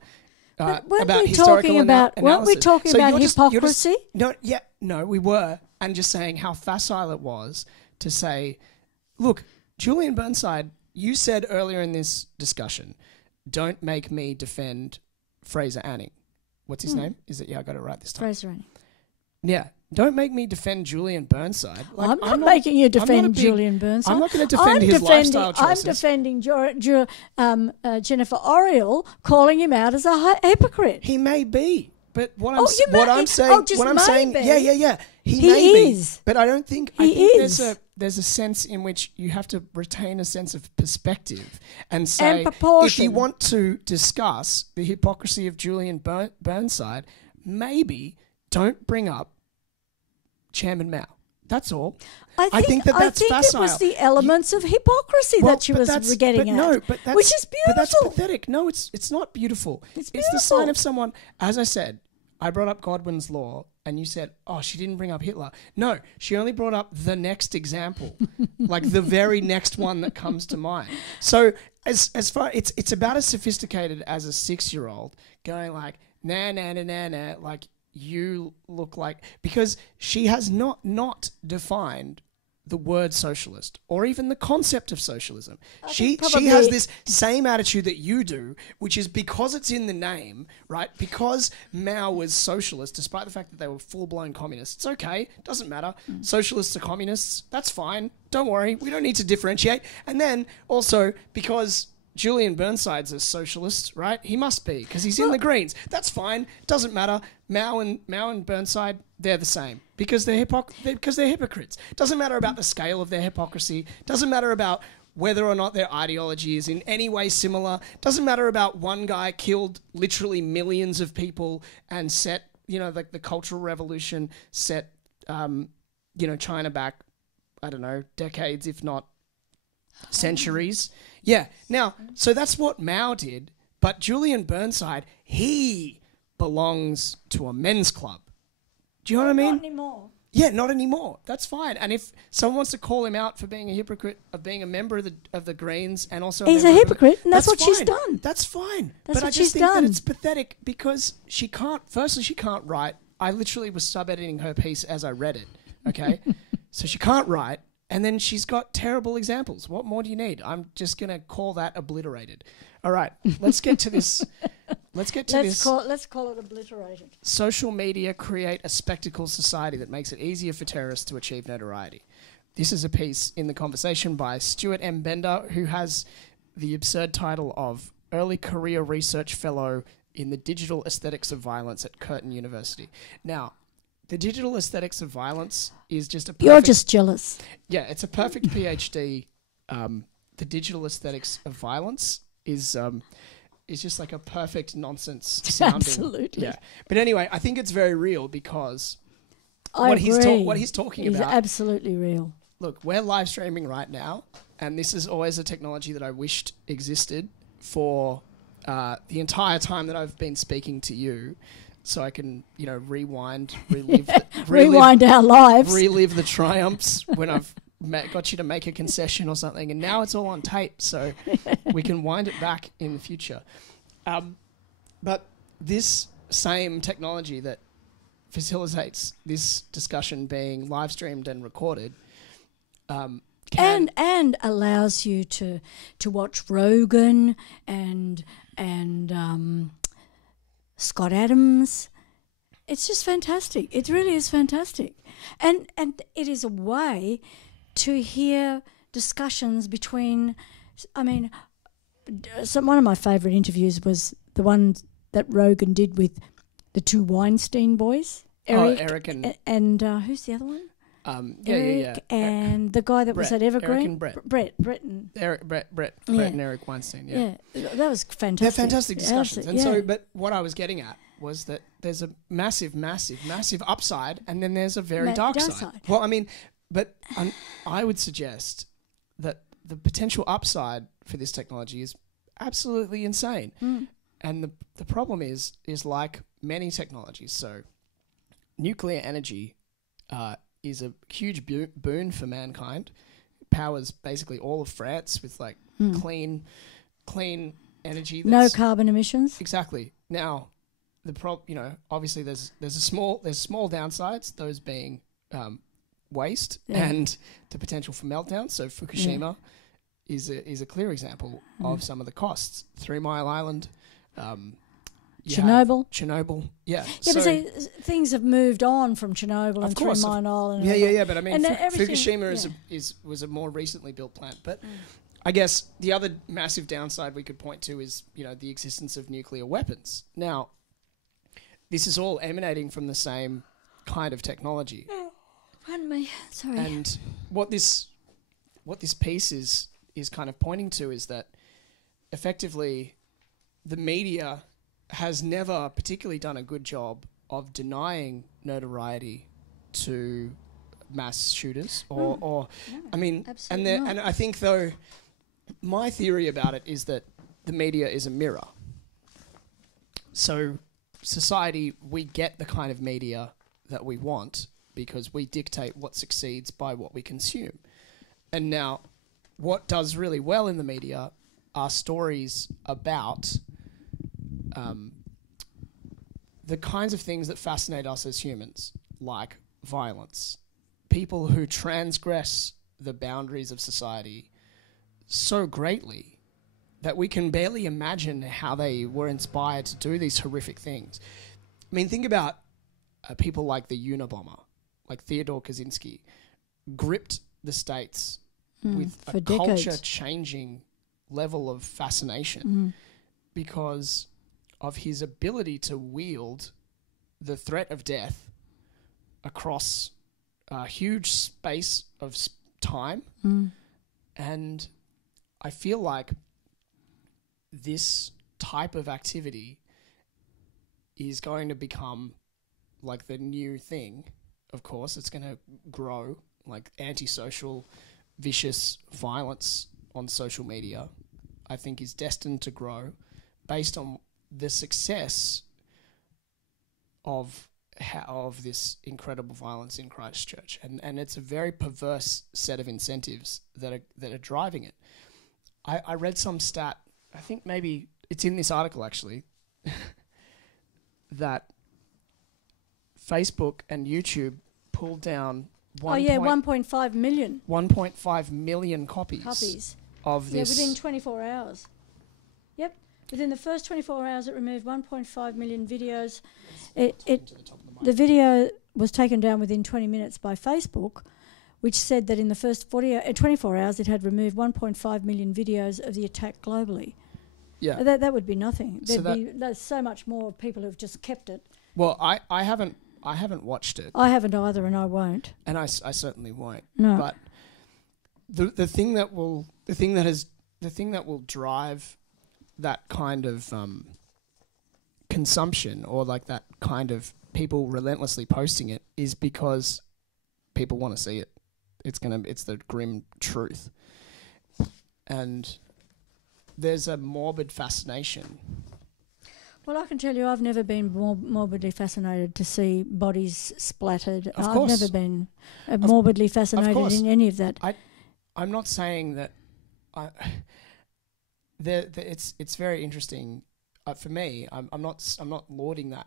about historical analysis. Weren't we talking about hypocrisy? No, we were. And just saying how facile it was to say, look, Julian Burnside, you said earlier in this discussion, don't make me defend Fraser Anning. What's his name? Is it? Yeah, I got it right this time. Fraser Anning. Yeah. Don't make me defend Julian Burnside. Like, I'm not making you defend Julian Burnside. I'm not going to defend his lifestyle choices. I'm defending Jennifer Oriel, calling him out as a hypocrite. He may be, but what I'm saying, be. yeah. He may is. Be, but I don't think. I think there's a sense in which you have to retain a sense of perspective and say, and proportion. If you want to discuss the hypocrisy of Julian Burnside, maybe don't bring up Chairman Mao. That's all. I think that's facile. It was the elements of hypocrisy that she was getting at. No, but that's, which is beautiful. But that's pathetic. No, it's not beautiful. It's the sign of someone. As I said, I brought up Godwin's law, and you said, "Oh, she didn't bring up Hitler." No, she only brought up the next example, like the very next one that comes to mind. So as far it's about as sophisticated as a 6-year-old going like, nah, like. You look like, because she has not defined the word socialist or even the concept of socialism. She has this same attitude that you do, which is because it's in the name, right? Because Mao was socialist, despite the fact that they were full-blown communists. It's okay. Doesn't matter. Socialists are communists. That's fine. Don't worry. We don't need to differentiate. And then also because Julian Burnside's a socialist, right? He must be, because he's in the Greens. That's fine. Doesn't matter. Mao and Burnside, they're the same because they're hypocrites. Doesn't matter about the scale of their hypocrisy. Doesn't matter about whether or not their ideology is in any way similar. Doesn't matter about one guy killed literally millions of people and set, like the Cultural Revolution, set, China back, I don't know, decades, if not centuries. Yeah. Now, so that's what Mao did, but Julian Burnside, he belongs to a men's club. Do you know what I mean? Not anymore. Yeah, not anymore. That's fine. And if someone wants to call him out for being a hypocrite, of being a member of the Greens, and also he's a hypocrite, and that's what she's done. That's fine. But I just think that it's pathetic because she can't write. I literally was sub-editing her piece as I read it. Okay, so she can't write. And then she's got terrible examples. What more do you need? I'm just going to call that obliterated. All right, let's get to this. Let's call it obliterated. Social media create a spectacle society that makes it easier for terrorists to achieve notoriety. This is a piece in The Conversation by Stuart M. Bender, who has the absurd title of Early Career Research Fellow in the Digital Aesthetics of Violence at Curtin University. Now, the digital aesthetics of violence is just a perfect... You're just jealous. Yeah, it's a perfect PhD. The digital aesthetics of violence is just like a perfect nonsense sounding. Absolutely. Yeah. But anyway, I think it's very real because what he's talking is about... absolutely real. Look, we're live streaming right now, and this is always a technology that I wished existed for the entire time that I've been speaking to you. So I can, rewind our lives. Relive the triumphs when I've got you to make a concession or something. And now it's all on tape, so we can wind it back in the future. But this same technology that facilitates this discussion being live streamed and recorded and allows you to watch Rogan and Scott Adams. It's just fantastic. It really is fantastic. And it is a way to hear discussions between, one of my favourite interviews was the one that Rogan did with the two Weinstein boys. Eric and who's the other one? Eric and the guy that was at Evergreen. Brett and Eric Weinstein. Yeah, that was fantastic. They're fantastic discussions. And so, but what I was getting at was that there's a massive upside, and then there's a very dark side. Well, but I would suggest that the potential upside for this technology is absolutely insane. And the problem is like many technologies. So, nuclear energy is a huge boon for mankind powers basically all of France with like clean energy. No carbon emissions. Exactly. Now, obviously there's small downsides. Those being waste and the potential for meltdown. So Fukushima is a clear example of some of the costs. 3 Mile Island. Chernobyl. Yeah. Yeah, but see, things have moved on from Chernobyl and 3 Mile Island. Yeah. But I mean, Fukushima was a more recently built plant. But I guess the other massive downside we could point to is, the existence of nuclear weapons. Now, this is all emanating from the same kind of technology. Pardon me. Sorry. And what this piece is kind of pointing to is that effectively the media has never particularly done a good job of denying notoriety to mass shooters and I think, though, my theory about it is that the media is a mirror. So society, we get the kind of media that we want because we dictate what succeeds by what we consume. And now what does really well in the media are stories about the kinds of things that fascinate us as humans, like violence, people who transgress the boundaries of society so greatly that we can barely imagine how they were inspired to do these horrific things. I mean, think about people like the Unabomber, like Theodore Kaczynski, gripped the States with a culture-changing level of fascination because of his ability to wield the threat of death across a huge space of time. And I feel like this type of activity is going to become like the new thing. Of course, it's going to grow, like antisocial, vicious violence on social media, I think is destined to grow based on the success of this incredible violence in Christchurch, and it's a very perverse set of incentives that are driving it. I read some stat, I think maybe it's in this article actually, that Facebook and YouTube pulled down 1.5 million. 1.5 million copies of this. Yeah, within 24 hours. Yep. Within the first 24 hours, it removed 1.5 million videos. The video was taken down within 20 minutes by Facebook, which said that in the first 24 hours, it had removed 1.5 million videos of the attack globally. Yeah. That would be nothing. There's so much more people who've just kept it. Well, I haven't watched it. I haven't either, and I won't. And I certainly won't. No. But the thing that will drive that kind of consumption, or like that kind of people relentlessly posting it, is because people want to see it. It's the grim truth. And there's a morbid fascination. Well, I can tell you, I've never been morbidly fascinated to see bodies splattered. I've never been morbidly fascinated in any of that. I'm not saying that. It's very interesting for me. I'm not lauding that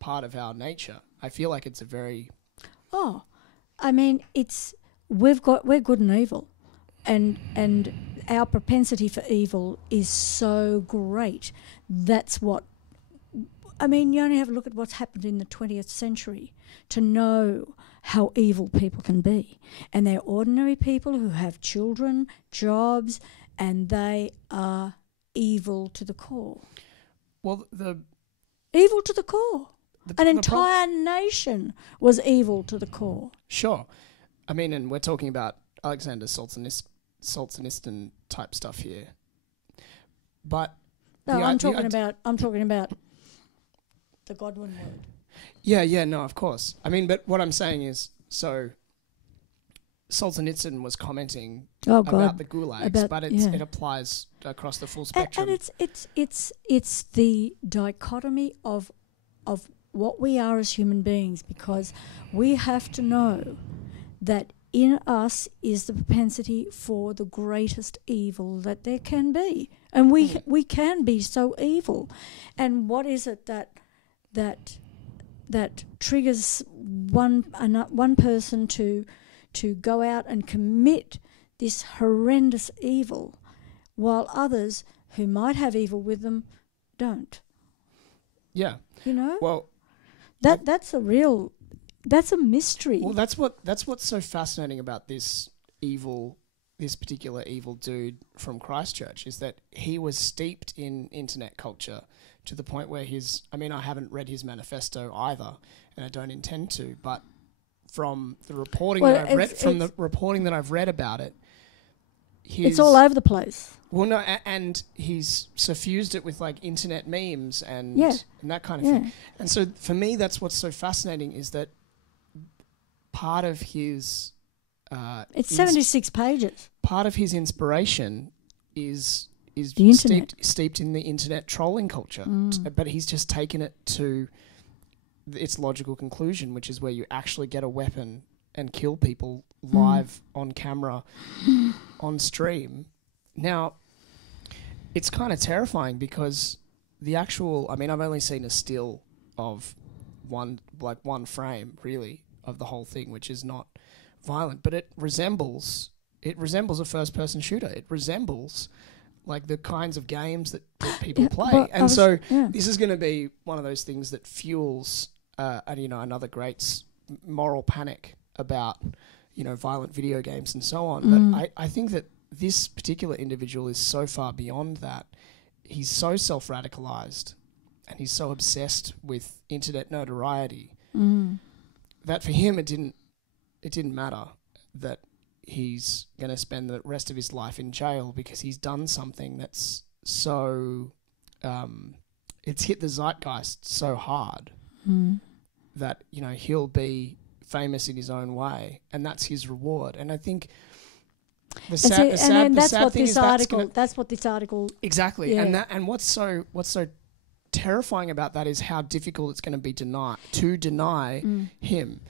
part of our nature. I feel like it's a very. Oh, I mean, we're good and evil, and our propensity for evil is so great. That's what. I mean, you only have a look at what's happened in the 20th century to know how evil people can be. And they're ordinary people who have children, jobs, and they are evil to the core. Well, evil to the core. An entire nation was evil to the core. Sure. I mean, and we're talking about Alexander Solzhenitsyn type stuff here. But no, I'm talking about the Godwin word. Yeah, no, of course. I mean, but what I'm saying is, so Solzhenitsyn was commenting about the gulags, but it applies across the full spectrum. And it's the dichotomy of what we are as human beings, because we have to know that in us is the propensity for the greatest evil that there can be. And we can be so evil. And what is it that triggers one person to go out and commit this horrendous evil, while others who might have evil with them don't? Yeah. You know? Well, that's a mystery. Well, that's what's so fascinating about this particular evil dude from Christchurch, is that he was steeped in internet culture to the point where I haven't read his manifesto either, and I don't intend to, but from the reporting that I've read about it, it's all over the place. Well, no, and he's suffused it with like internet memes and that kind of thing. And so for me, that's what's so fascinating, is that part of his it's 76 pages. Part of his inspiration is the internet. steeped in the internet trolling culture, but he's just taken it to its logical conclusion, which is where you actually get a weapon and kill people live on camera, on stream. Now, it's kind of terrifying because I've only seen a still of one frame really of the whole thing, which is not violent, but it resembles a first-person shooter. It resembles like the kinds of games that people play. And so this is going to be one of those things that fuels another great moral panic about violent video games and so on. But I think that this particular individual is so far beyond that. He's so self-radicalized and he's so obsessed with internet notoriety that for him it didn't matter that he's going to spend the rest of his life in jail, because he's done something that's so it's hit the zeitgeist so hard that he'll be famous in his own way, and that's his reward. And I think that's what this article exactly. Yeah. And what's so terrifying about that is how difficult it's going to be to deny him,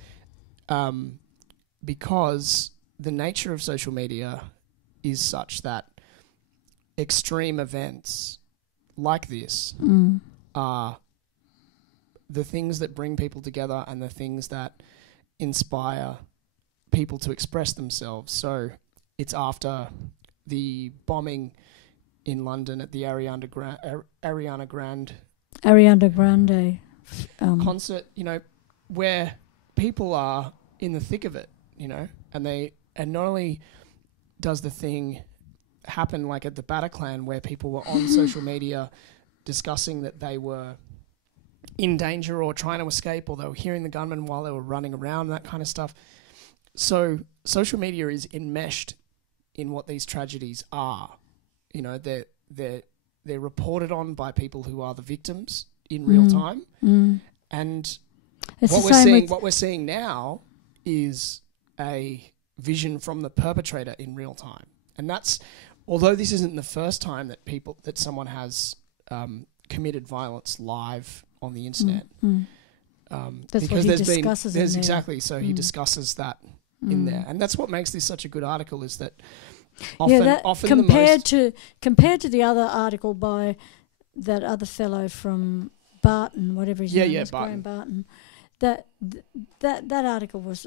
because the nature of social media is such that extreme events like this are the things that bring people together and the things that inspire people to express themselves. So it's after the bombing in London at the Ariana Grande concert, where people are in the thick of it, and not only does the thing happen like at the Bataclan, where people were on social media discussing that they were in danger or trying to escape, or they were hearing the gunman while they were running around, that kind of stuff. So social media is enmeshed in what these tragedies are. They're reported on by people who are the victims in real time, and what we're seeing now is a vision from the perpetrator in real time. And that's, although this isn't the first time that someone has committed violence live on the internet. That's what he discusses in there. Exactly. So he discusses that in there, and that's what makes this such a good article. Is that often compared to the other article by that other fellow from Barton, whatever his name is, Graham Barton. That article was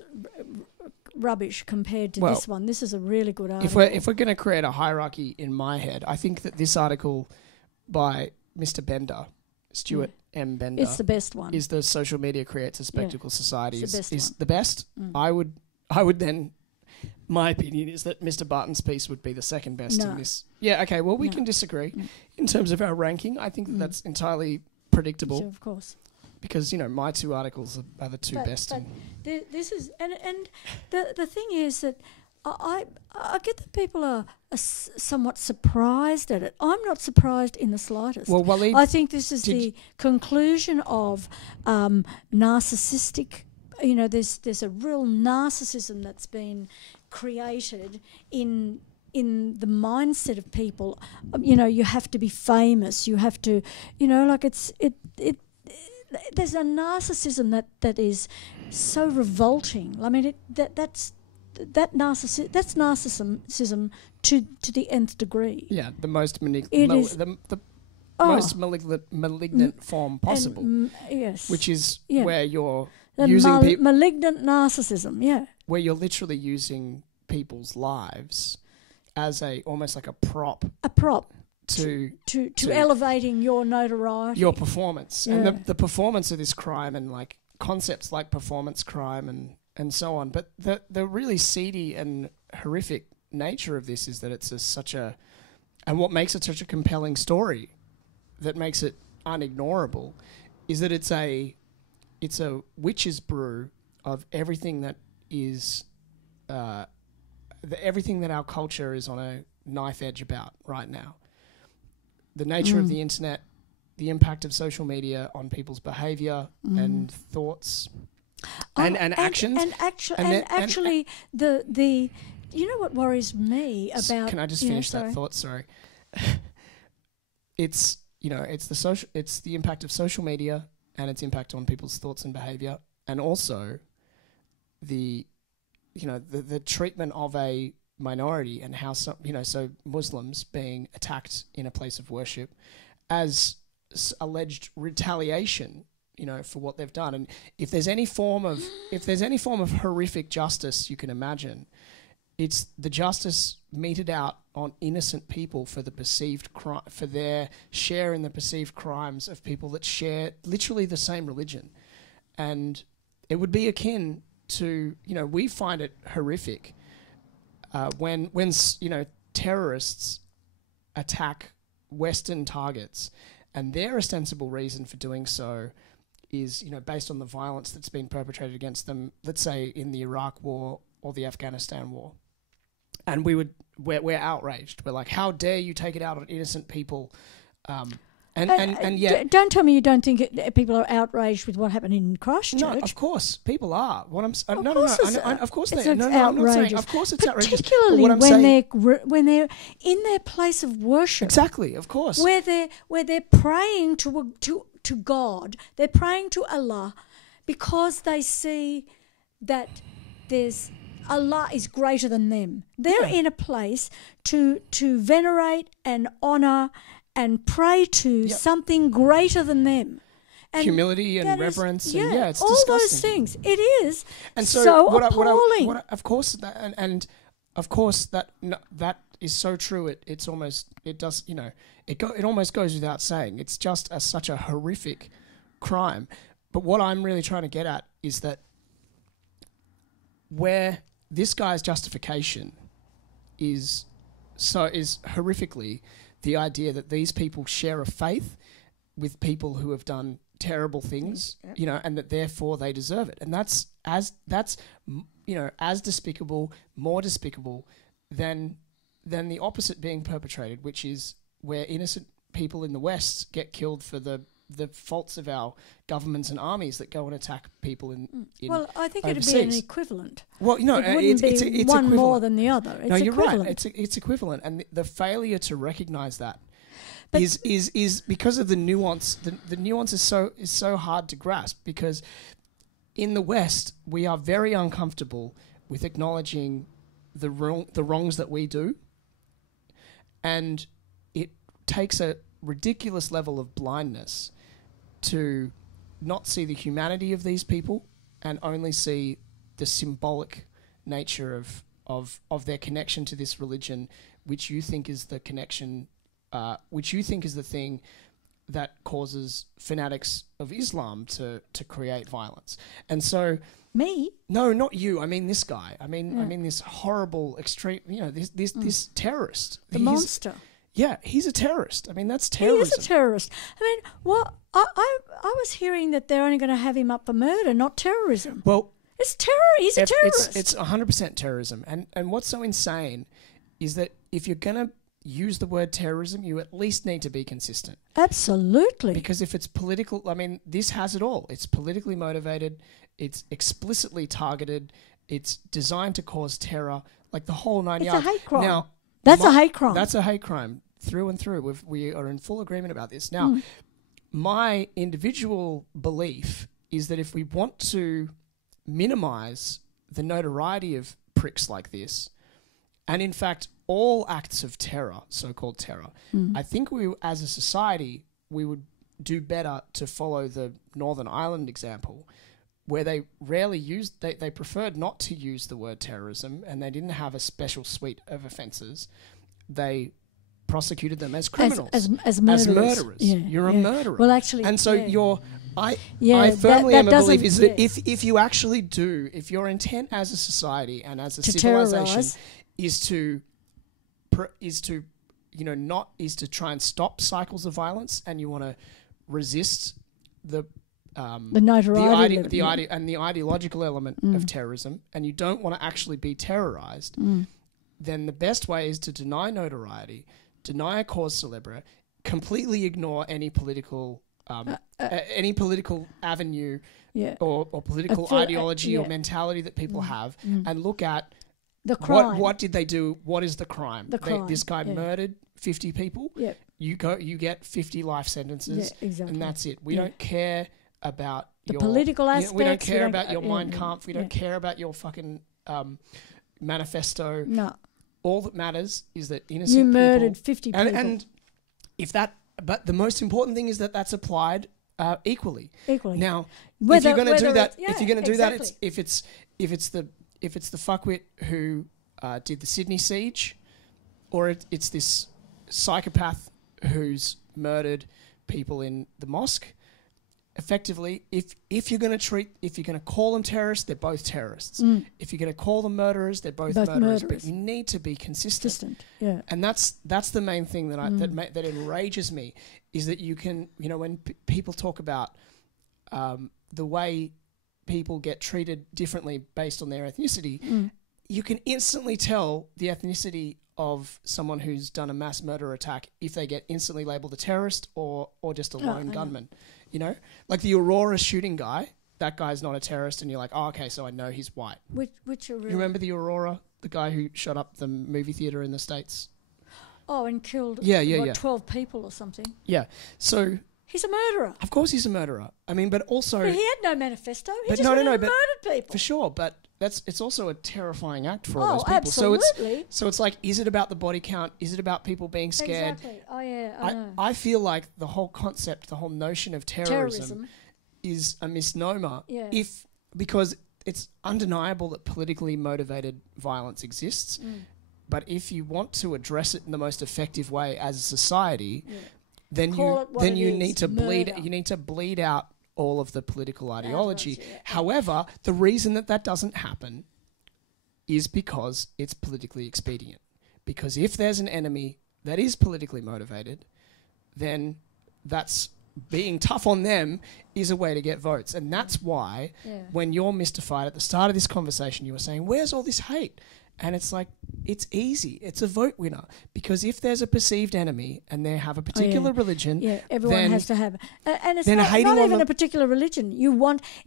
rubbish compared to this one. This is a really good article. If we're going to create a hierarchy in my head, I think that this article by Mr. Bender, Stuart M. Bender, it's the best one. Is the Social Media Creates a Spectacle Society is the best. I would then. My opinion is that Mr. Barton's piece would be the second best in this. Yeah, okay, well, we can disagree in terms of our ranking. I think that's entirely predictable. Sure, of course. Because, my two articles are the two best. But this is... And the thing is that I get that people are somewhat surprised at it. I'm not surprised in the slightest. Well, Waleed, I think this is the conclusion of narcissistic... there's a real narcissism that's been created in the mindset of people. You have to be famous. You have to, there's a narcissism that is so revolting. I mean, that's that's narcissism to the nth degree. Yeah, the most malignant form possible. Yes. Which is where you're the using malignant narcissism, where you're literally using people's lives as almost like a prop. A prop. To elevating your notoriety. Your performance. Yeah. And the performance of this crime and like concepts like performance crime and so on. But the really seedy and horrific nature of this is that it's and what makes it such a compelling story that makes it unignorable is that it's a witch's brew of everything that is everything that our culture is on a knife edge about right now. The nature of the internet, the impact of social media on people's behaviour and thoughts and actions. And actually, the you know what worries me about... Can I just finish that thought? Sorry. It's the impact of social media and its impact on people's thoughts and behaviour, and also the treatment of a minority and how so Muslims being attacked in a place of worship as alleged retaliation, for what they've done. And if there's any form of horrific justice you can imagine, it's the justice meted out on innocent people for the perceived for their share in the perceived crimes of people that share literally the same religion. And it would be akin to, we find it horrific when terrorists attack Western targets, and their ostensible reason for doing so is based on the violence that's been perpetrated against them, let's say in the Iraq War or the Afghanistan War, and we're outraged. We're like, how dare you take it out on innocent people? And yet, don't tell me you don't think people are outraged with what happened in Christchurch. No, of course people are. What I'm of course it's they. No, outrageous. I'm not saying. Of course it's outrageous. Particularly when they're in their place of worship. Exactly, of course. Where they're praying to God, they're praying to Allah, because they see that Allah is greater than them. They're in a place to venerate and honour and pray to something greater than them. And humility and reverence it's all disgusting. Those things. It is and so appalling. Of course that is so true. It almost goes without saying. It's just such a horrific crime. But what I'm really trying to get at is that where this guy's justification is horrifically the idea that these people share a faith with people who have done terrible things, and that therefore they deserve it. And that's as despicable, more despicable than the opposite being perpetrated, which is where innocent people in the West get killed for the faults of our governments and armies that go and attack people in well, I think overseas. It'd be an equivalent. Well, it wouldn't be one equivalent. more than the other. It's you're equivalent. right. It's equivalent, and the failure to recognise that is because of the nuance. The nuance is so hard to grasp, because in the West we are very uncomfortable with acknowledging the wrongs that we do, and it takes a ridiculous level of blindness to not see the humanity of these people and only see the symbolic nature of their connection to this religion, which you think is the connection, which you think is the thing that causes fanatics of Islam to create violence. And so... Me? No, not you. I mean this guy. I mean this horrible, extreme... this terrorist. The monster. Yeah, he's a terrorist. I mean, that's terrorism. He is a terrorist. I mean, I was hearing that they're only going to have him up for murder, not terrorism. Well... It's terror. He's a terrorist. It's 100% terrorism. And what's so insane is that if you're going to use the word terrorism, you at least need to be consistent. Absolutely. Because if it's political... I mean, this has it all. It's politically motivated. It's explicitly targeted. It's designed to cause terror. Like the whole nine yards. It's a hate crime. Now, that's a hate crime. That's a hate crime through and through. We are in full agreement about this. Now, my individual belief is that if we want to minimise the notoriety of pricks like this, and in fact, all acts of terror, so-called terror, I think we, as a society, we would do better to follow the Northern Ireland example, where they rarely used, they preferred not to use the word terrorism, and they didn't have a special suite of offences. They prosecuted them as criminals, as murderers. Yeah, you're a murderer. Well, actually, and so I firmly that am a believer is that yes. if you actually do, if your intent as a society and as a civilization is to try and stop cycles of violence, and you want to resist the ideological element of terrorism, and you don't want to actually be terrorized, then the best way is to deny notoriety, deny a cause célèbre, completely ignore any political avenue or political ideology or mentality that people have, and look at the crime. What did they do? What is the crime? This guy murdered 50 people. Yep. You get 50 life sentences, exactly. and that's it. We don't care about the political aspects. We don't care about your Mein Kampf. We don't care about your fucking manifesto. No. All that matters is that innocent you people... murdered 50 people. And if that... But the most important thing is that that's applied equally. Now, if you're going to do that, if it's the fuckwit who did the Sydney siege, or it's this psychopath who's murdered people in the mosque, effectively, if you're going to call them terrorists, they're both terrorists. If you're going to call them murderers, they're both murderers. But you need to be consistent. Yeah. And that's the main thing that that enrages me, is that you can, when people talk about the way people get treated differently based on their ethnicity, you can instantly tell the ethnicity of someone who's done a mass murder attack if they get instantly labelled a terrorist or just a lone gunman. Like the Aurora shooting guy, that guy's not a terrorist, and you're like, oh, okay, so I know he's white. Which Aurora? You remember the Aurora, the guy who shot up the movie theatre in the States? Oh, and killed 12 people or something. Yeah, so... He's a murderer. Of course he's a murderer. I mean, but also... But he had no manifesto. He just murdered people. For sure, but it's also a terrifying act for all those people. Absolutely. So it's like, is it about the body count? Is it about people being scared? Exactly. Oh, yeah, I know. I feel like the whole concept, the whole notion of terrorism is a misnomer. Yeah. Because it's undeniable that politically motivated violence exists. But if you want to address it in the most effective way as a society... Yeah. Then you need to bleed out all of the political ideology. However, the reason that doesn't happen is because it's politically expedient. Because if there's an enemy that is politically motivated, then that's being tough on them is a way to get votes. And that's why when you're mystified at the start of this conversation, you were saying, where's all this hate? And it's like, it's easy. It's a vote winner. Because if there's a perceived enemy and they have a particular religion... everyone has to have... and it's not even a particular religion.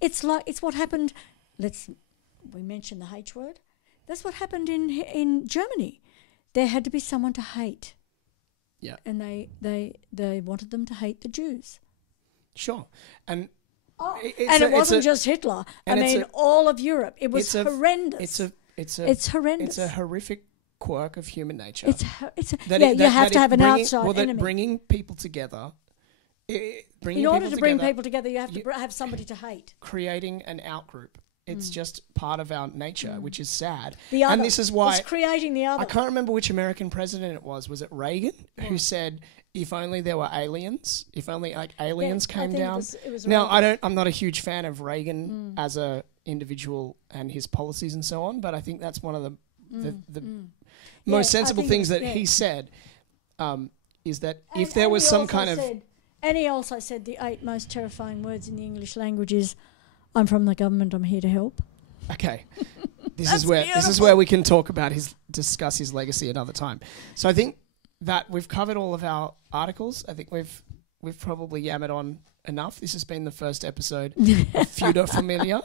It's what happened... We mentioned the H word. That's what happened in Germany. There had to be someone to hate. Yeah. And they wanted them to hate the Jews. Sure. And... it wasn't just Hitler. I mean, all of Europe. It was horrendous. It's horrendous. It's a horrific quirk of human nature. You have to have an outside enemy. Bringing people together. In order to bring people together, you have to have somebody to hate. Creating an outgroup. It's just part of our nature, which is sad. The other. And this is why... It's creating the other. I can't remember which American president it was. Was it Reagan? Who said, if only there were aliens, if only aliens came down. It was now, I'm not a huge fan of Reagan as a individual and his policies and so on, but I think that's one of the most sensible things that he said, is that if there was some kind of... And he also said the 8 most terrifying words in the English language is, I'm from the government, I'm here to help. Okay. This is where we can discuss his legacy another time. So I think that we've covered all of our articles. I think we've probably yammered on enough. This has been the first episode of Feudo Familiar.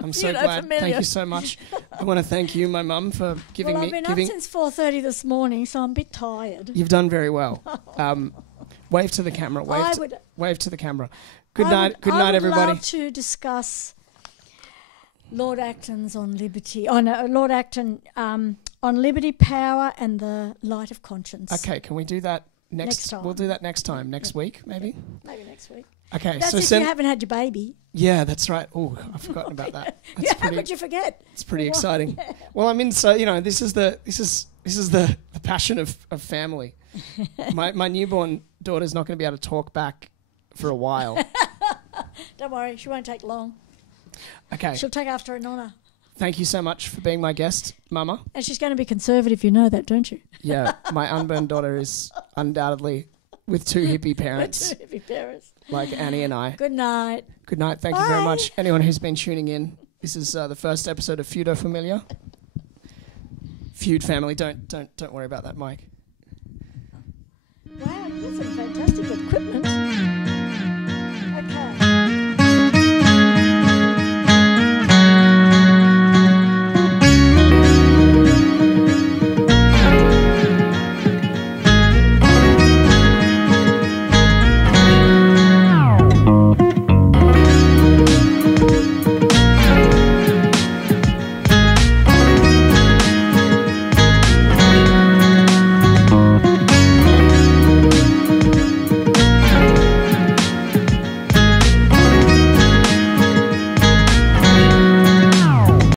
I'm so glad. Thank you so much. I want to thank you, my mum, for giving me... I've been up since 4:30 this morning, so I'm a bit tired. You've done very well. Wave to the camera. Wave to the camera. Good night, everybody. I would love to discuss Lord Acton's on liberty. Oh no, Lord Acton on liberty, power, and the light of conscience. Okay, can we do that next time? We'll do that next time, next week, maybe. Maybe next week. Okay, that's so if you haven't had your baby. Yeah, that's right. Oh, I've forgotten about that. That's How could you forget? It's pretty exciting. Yeah. Well, I mean, so this is the passion of family. My newborn daughter's not going to be able to talk back for a while. Don't worry, she won't take long. Okay. She'll take after her nonna. Thank you so much for being my guest, Mama. And she's going to be conservative, you know that, don't you? Yeah, my unborn daughter is undoubtedly with two hippie parents. Two hippie parents. Like Annie and I. Good night. Good night. Thank you very much. Anyone who's been tuning in, this is the first episode of Feudo Familiar. Feud family. Don't worry about that, Mike. Wow, you've got some fantastic equipment.